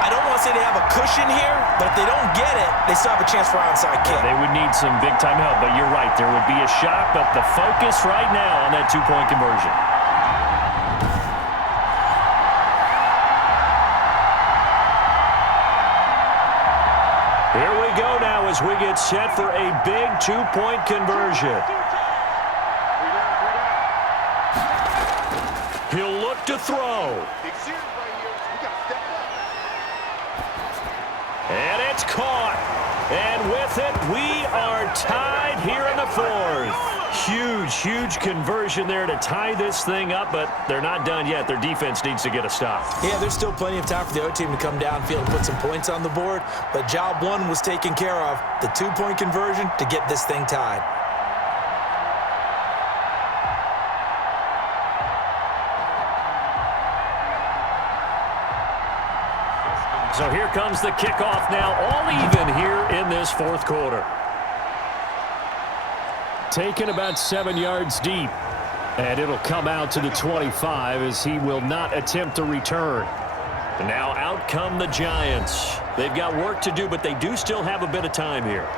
I don't want to say they have a cushion here, but if they don't get it, they still have a chance for onside kick. They would need some big-time help, but you're right. There would be a shot, but the focus right now on that 2-point conversion. Here we go now as we get set for a big 2-point conversion. He'll look to throw. And it's caught. And with it, we are tied here in the 4th. Huge conversion there to tie this thing up, but they're not done yet. Their defense needs to get a stop. Yeah, there's still plenty of time for the other team to come downfield and put some points on the board, but job 1 was taken care of. The 2-point conversion to get this thing tied. So here comes the kickoff now, all even here in this 4th quarter. Taken about 7 yards deep, and it'll come out to the 25 as he will not attempt to return. And now out come the Giants. They've got work to do, but they do still have a bit of time here.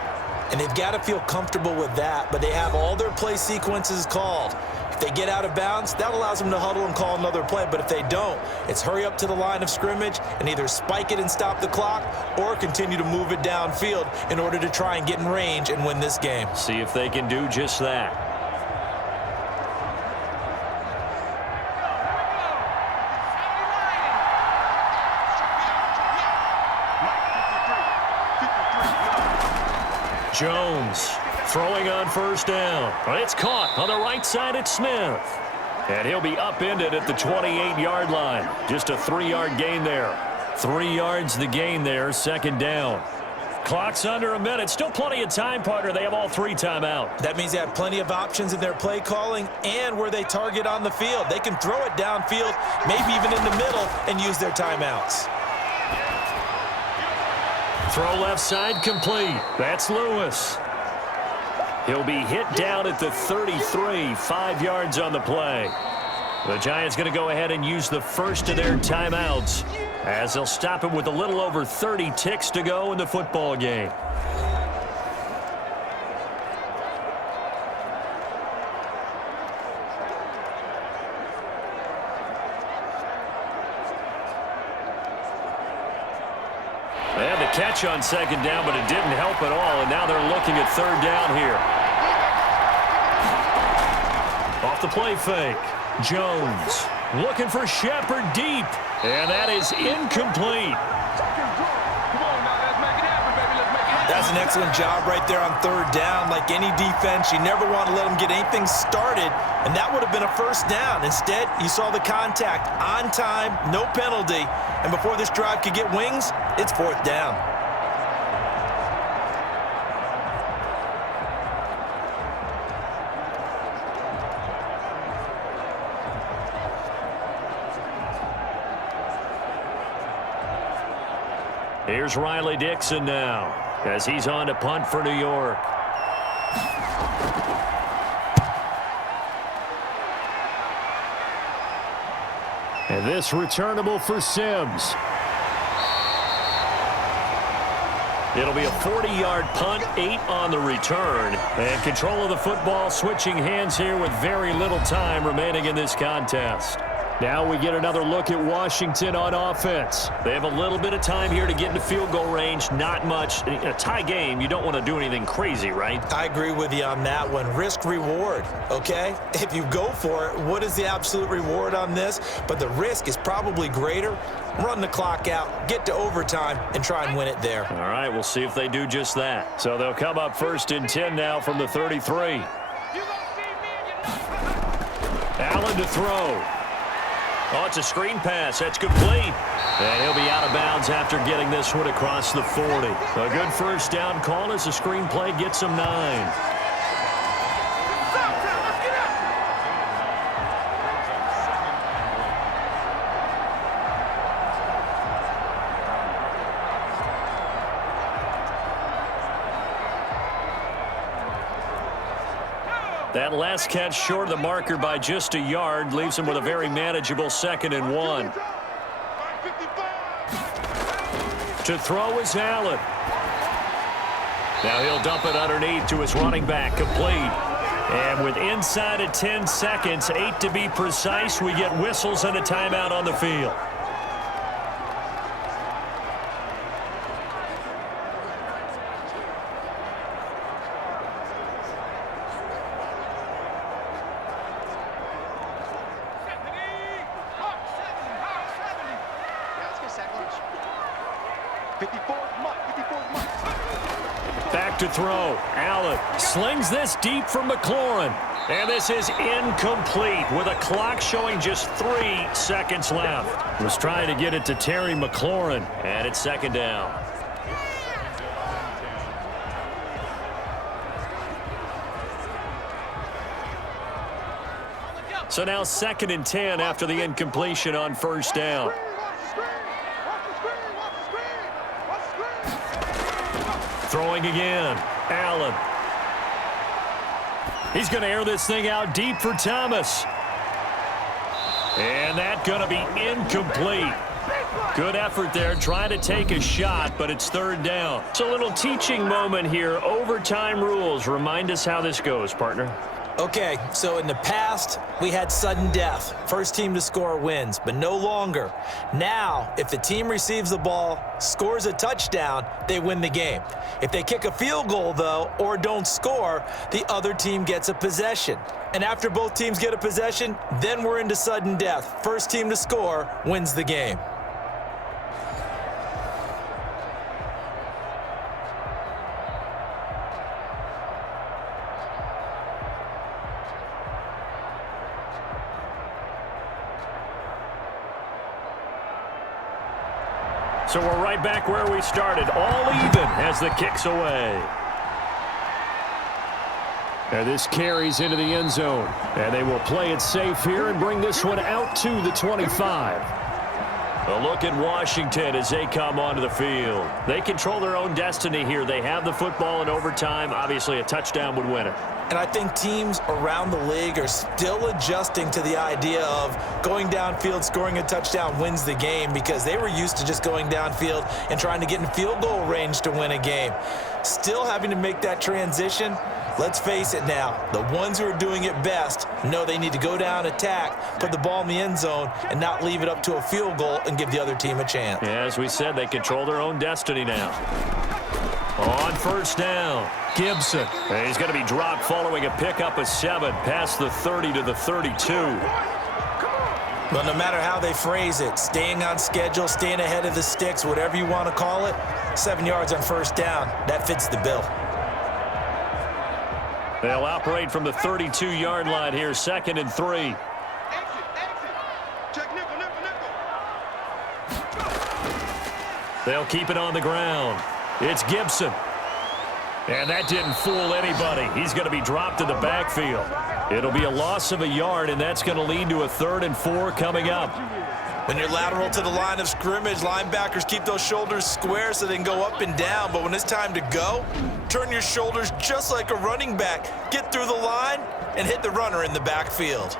And they've got to feel comfortable with that, but they have all their play sequences called. If they get out of bounds, that allows them to huddle and call another play. But if they don't, it's hurry up to the line of scrimmage and either spike it and stop the clock or continue to move it downfield in order to try and get in range and win this game. See if they can do just that. Jones throwing on first down. It's caught on the right side at Smith. And he'll be upended at the 28-yard line. Just a 3-yard gain there. 3 yards the gain there, second down. Clock's under a minute. Still plenty of time, partner. They have all 3 timeouts. That means they have plenty of options in their play calling and where they target on the field. They can throw it downfield, maybe even in the middle, and use their timeouts. Throw left side complete. That's Lewis. He'll be hit down at the 33, 5 yards on the play. The Giants going to go ahead and use the first of their timeouts as they'll stop him with a little over 30 ticks to go in the football game. They had the catch on second down, but it didn't help at all, and now they're looking at third down here. Off the play fake, Jones looking for Shepard deep, and that is incomplete. That's an excellent job right there on third down. Like any defense, you never want to let them get anything started, and that would have been a first down. Instead, you saw the contact on time, no penalty, and before this drive could get wings, it's fourth down. Here's Riley Dixon now as he's on to punt for New York. And this returnable for Sims. It'll be a 40-yard punt, 8 on the return. And control of the football switching hands here with very little time remaining in this contest. Now we get another look at Washington on offense. They have a little bit of time here to get into field goal range. Not much. In a tie game, you don't want to do anything crazy, right? I agree with you on that one. Risk reward, okay? If you go for it, what is the absolute reward on this? But the risk is probably greater. Run the clock out, get to overtime, and try and win it there. All right, we'll see if they do just that. So they'll come up first and 10 now from the 33. Allen to throw. Oh, it's a screen pass. That's complete. And he'll be out of bounds after getting this one across the 40. A good first down call as the screen play gets him 9. That last catch short of the marker by just a yard leaves him with a very manageable 2nd and 1. To throw is Allen. Now he'll dump it underneath to his running back, complete. And with inside of 10 seconds, 8 to be precise, we get whistles and a timeout on the field. Back to throw. Allen slings this deep for McLaurin. And this is incomplete with a clock showing just 3 seconds left. Was trying to get it to Terry McLaurin. And it's 2nd down. So now 2nd and 10 after the incompletion on first down. Throwing again. Allen. He's going to air this thing out deep for Thomas. And that's going to be incomplete. Good effort there, trying to take a shot, but it's 3rd down. It's a little teaching moment here. Overtime rules. Remind us how this goes, partner. Okay, so in the past, we had sudden death. First team to score wins, but no longer. Now, if the team receives the ball, scores a touchdown, they win the game. If they kick a field goal, though, or don't score, the other team gets a possession. And after both teams get a possession, then we're into sudden death. First team to score wins the game. So we're right back where we started, all even as the kick's away. And this carries into the end zone. And they will play it safe here and bring this one out to the 25. A look at Washington as they come onto the field. They control their own destiny here. They have the football in overtime. Obviously, a touchdown would win it. And I think teams around the league are still adjusting to the idea of going downfield, scoring a touchdown wins the game, because they were used to just going downfield and trying to get in field goal range to win a game. Still having to make that transition. Let's face it now, the ones who are doing it best know they need to go down, attack, put the ball in the end zone, and not leave it up to a field goal and give the other team a chance. Yeah, as we said, they control their own destiny now. On first down, Gibson. And he's going to be dropped following a pickup of 7 past the 30 to the 32. Well, no matter how they phrase it, staying on schedule, staying ahead of the sticks, whatever you want to call it, 7 yards on first down, that fits the bill. They'll operate from the 32-yard line here, 2nd and 3. Exit. Check nickel. They'll keep it on the ground. It's Gibson. And that didn't fool anybody. He's going to be dropped in the backfield. It'll be a loss of a yard, and that's going to lead to a 3rd and 4 coming up. When you're lateral to the line of scrimmage, linebackers keep those shoulders square so they can go up and down. But when it's time to go, turn your shoulders just like a running back. Get through the line and hit the runner in the backfield.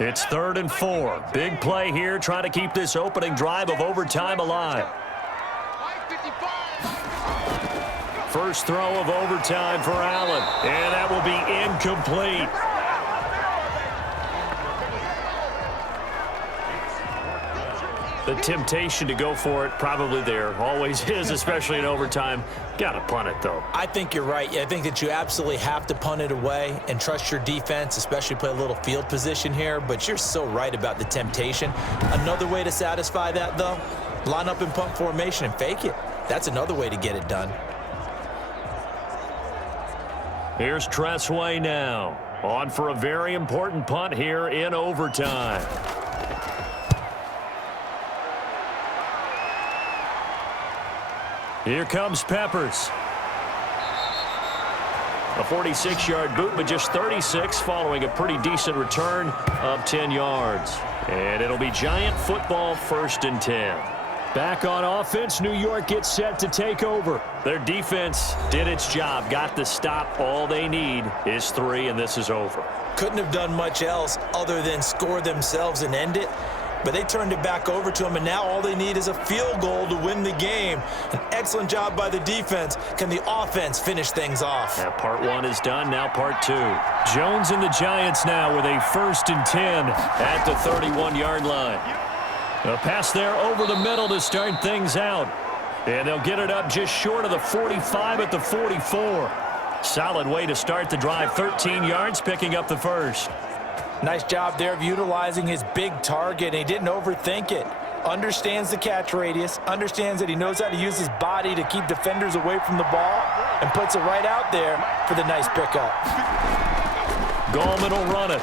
It's 3rd and 4. Big play here, trying to keep this opening drive of overtime alive. First throw of overtime for Allen, and that will be incomplete. The temptation to go for it probably there. Always is, especially in overtime. Got to punt it, though. I think you're right. I think that you absolutely have to punt it away and trust your defense, especially play a little field position here. But you're so right about the temptation. Another way to satisfy that, though, line up in punt formation and fake it. That's another way to get it done. Here's Tressway now. On for a very important punt here in overtime. Here comes Peppers. A 46-yard boot, but just 36 following a pretty decent return of 10 yards. And it'll be Giant football, 1st and 10. Back on offense, New York gets set to take over. Their defense did its job, got the stop. All they need is 3, and this is over. Couldn't have done much else other than score themselves and end it. But they turned it back over to them, and now all they need is a field goal to win the game. An excellent job by the defense. Can the offense finish things off? Now part 1 is done, now part 2. Jones and the Giants now with a 1st and 10 at the 31-yard line. A pass there over the middle to start things out. And they'll get it up just short of the 45 at the 44. Solid way to start the drive. 13 yards, picking up the first. Nice job there of utilizing his big target. He didn't overthink it. Understands the catch radius. Understands that he knows how to use his body to keep defenders away from the ball. And puts it right out there for the nice pickup. Gallman will run it.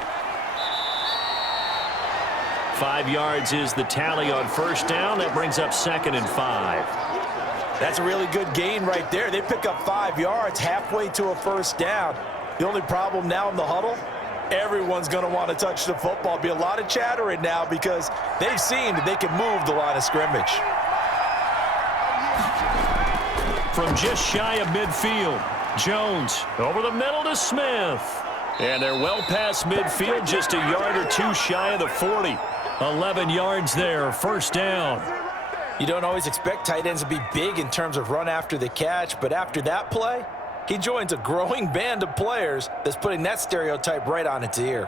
5 yards is the tally on first down. That brings up 2nd and 5. That's a really good gain right there. They pick up 5 yards halfway to a first down. The only problem now in the huddle, everyone's going to want to touch the football. Be a lot of chattering now because they've seen that they can move the line of scrimmage. From just shy of midfield, Jones over the middle to Smith. And they're well past midfield, just a yard or two shy of the 40. 11 yards there, first down. You don't always expect tight ends to be big in terms of run after the catch, but after that play, he joins a growing band of players that's putting that stereotype right on its ear.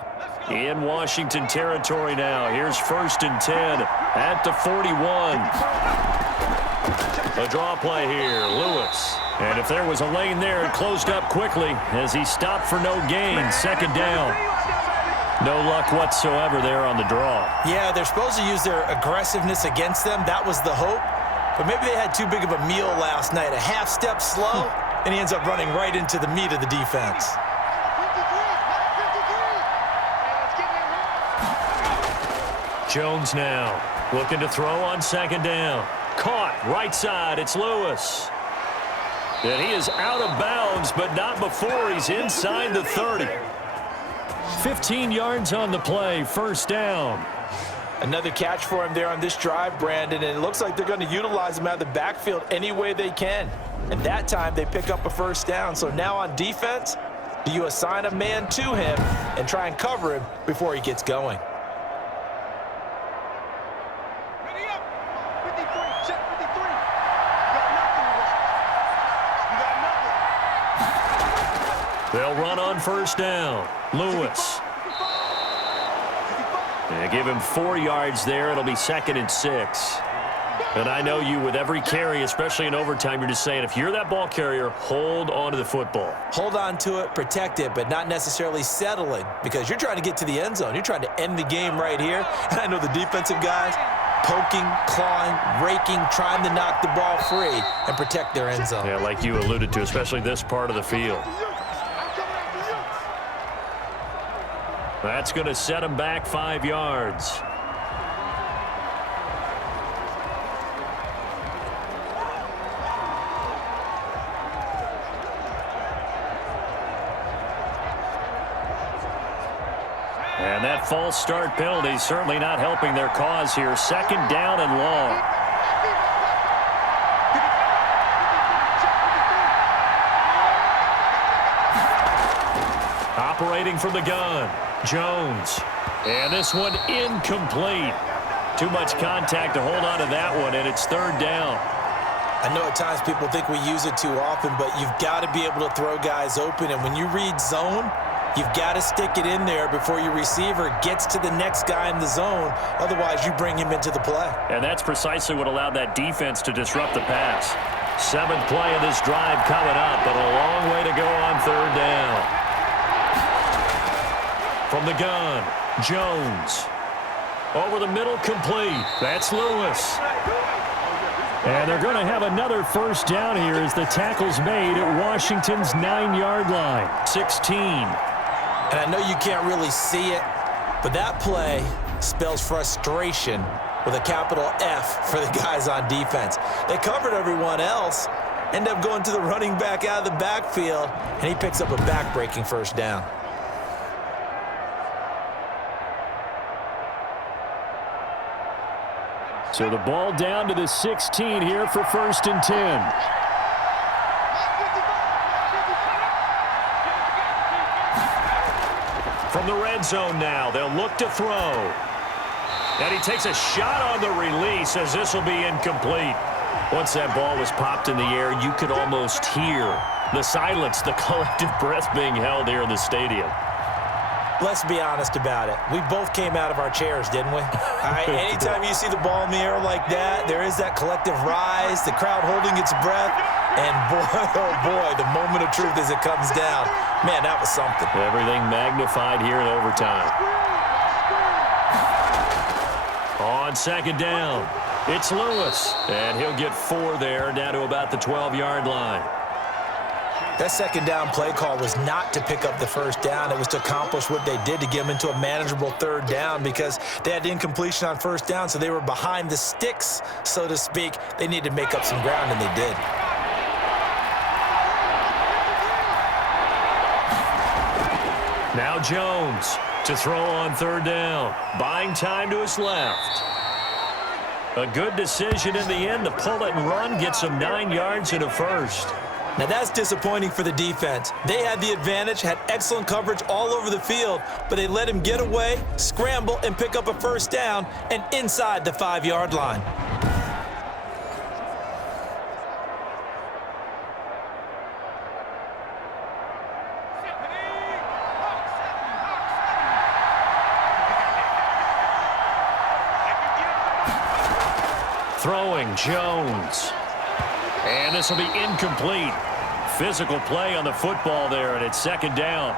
In Washington territory now. Here's 1st and 10 at the 41. A draw play here, Lewis. And if there was a lane there, it closed up quickly as he stopped for no gain. 2nd down. No luck whatsoever there on the draw. Yeah, they're supposed to use their aggressiveness against them. That was the hope. But maybe they had too big of a meal last night. A half step slow, and he ends up running right into the meat of the defense. Jones now looking to throw on 2nd down. Caught right side. It's Lewis. And he is out of bounds, but not before he's inside the 30. 15 yards on the play, 1st down. Another catch for him there on this drive, Brandon, and it looks like they're going to utilize him out of the backfield any way they can. And that time they pick up a 1st down. So now on defense, do you assign a man to him and try and cover him before he gets going? Ready up. 53, check 53. You got nothing. They'll run on 1st down. Lewis. They give him 4 yards there. It'll be 2nd and 6. And I know you, with every carry, especially in overtime, you're just saying, if you're that ball carrier, hold on to the football. Hold on to it, protect it, but not necessarily settling, because you're trying to get to the end zone. You're trying to end the game right here. And I know the defensive guys poking, clawing, raking, trying to knock the ball free and protect their end zone. Yeah, like you alluded to, especially this part of the field. That's going to set him back 5 yards. And that false start penalty certainly not helping their cause here. 2nd down and long. Operating from the gun, Jones. And this one incomplete. Too much contact to hold on to that one, and it's 3rd down. I know at times people think we use it too often, but you've got to be able to throw guys open. And when you read zone, you've got to stick it in there before your receiver gets to the next guy in the zone. Otherwise, you bring him into the play. And that's precisely what allowed that defense to disrupt the pass. 7th play of this drive coming up, but a long way to go on 3rd down. From the gun, Jones. Over the middle, complete. That's Lewis. And they're going to have another 1st down here as the tackle's made at Washington's 9-yard line. 16. And I know you can't really see it, but that play spells frustration with a capital F for the guys on defense. They covered everyone else, end up going to the running back out of the backfield, and he picks up a back-breaking 1st down. So the ball down to the 16 here for 1st and 10. From the red zone now, they'll look to throw. And he takes a shot on the release as this will be incomplete. Once that ball was popped in the air, you could almost hear the silence, the collective breath being held here in the stadium. Let's be honest about it. We both came out of our chairs, didn't we? All right, anytime you see the ball in the air like that, there is that collective rise, the crowd holding its breath, and boy, oh boy, the moment of truth as it comes down. Man, that was something. Everything magnified here in overtime. On 2nd down, it's Lewis, and he'll get 4 there, down to about the 12-yard line. That 2nd down play call was not to pick up the 1st down. It was to accomplish what they did to get them into a manageable 3rd down because they had incompletion on 1st down, so they were behind the sticks, so to speak. They needed to make up some ground, and they did. Now Jones to throw on 3rd down. Buying time to his left. A good decision in the end to pull it and run, get some 9 yards and a 1st. Now that's disappointing for the defense. They had the advantage, had excellent coverage all over the field, but they let him get away, scramble, and pick up a first down and inside the 5-yard line. Throwing Jones. And this will be incomplete. Physical play on the football there, and it's second down.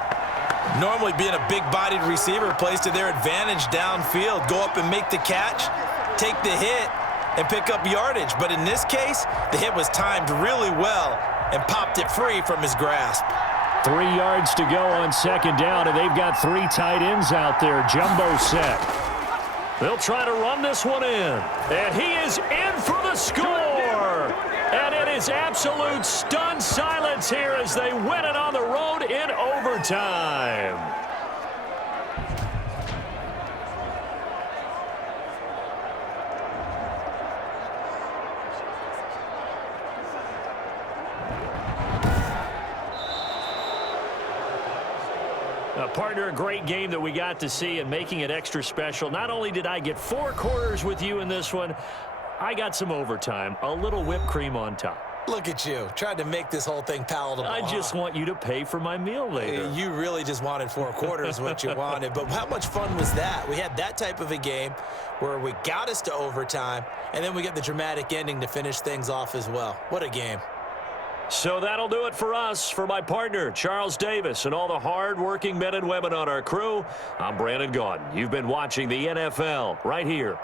Normally being a big-bodied receiver plays to their advantage downfield. Go up and make the catch, take the hit, and pick up yardage. But in this case, the hit was timed really well and popped it free from his grasp. 3 yards to go on second down, and they've got 3 tight ends out there. Jumbo set. They'll try to run this one in. And he is in for the score. And it is absolute stunned silence here as they win it on the road in overtime. Partner, a great game that we got to see and making it extra special. Not only did I get 4 quarters with you in this one, I got some overtime, a little whipped cream on top. Look at you, trying to make this whole thing palatable. I just want you to pay for my meal later. You really just wanted 4 quarters what you wanted, but how much fun was that? We had that type of a game where we got us to overtime, and then we get the dramatic ending to finish things off as well. What a game. So that'll do it for us. For my partner, Charles Davis, and all the hard-working men and women on our crew, I'm Brandon Gaudin. You've been watching the NFL right here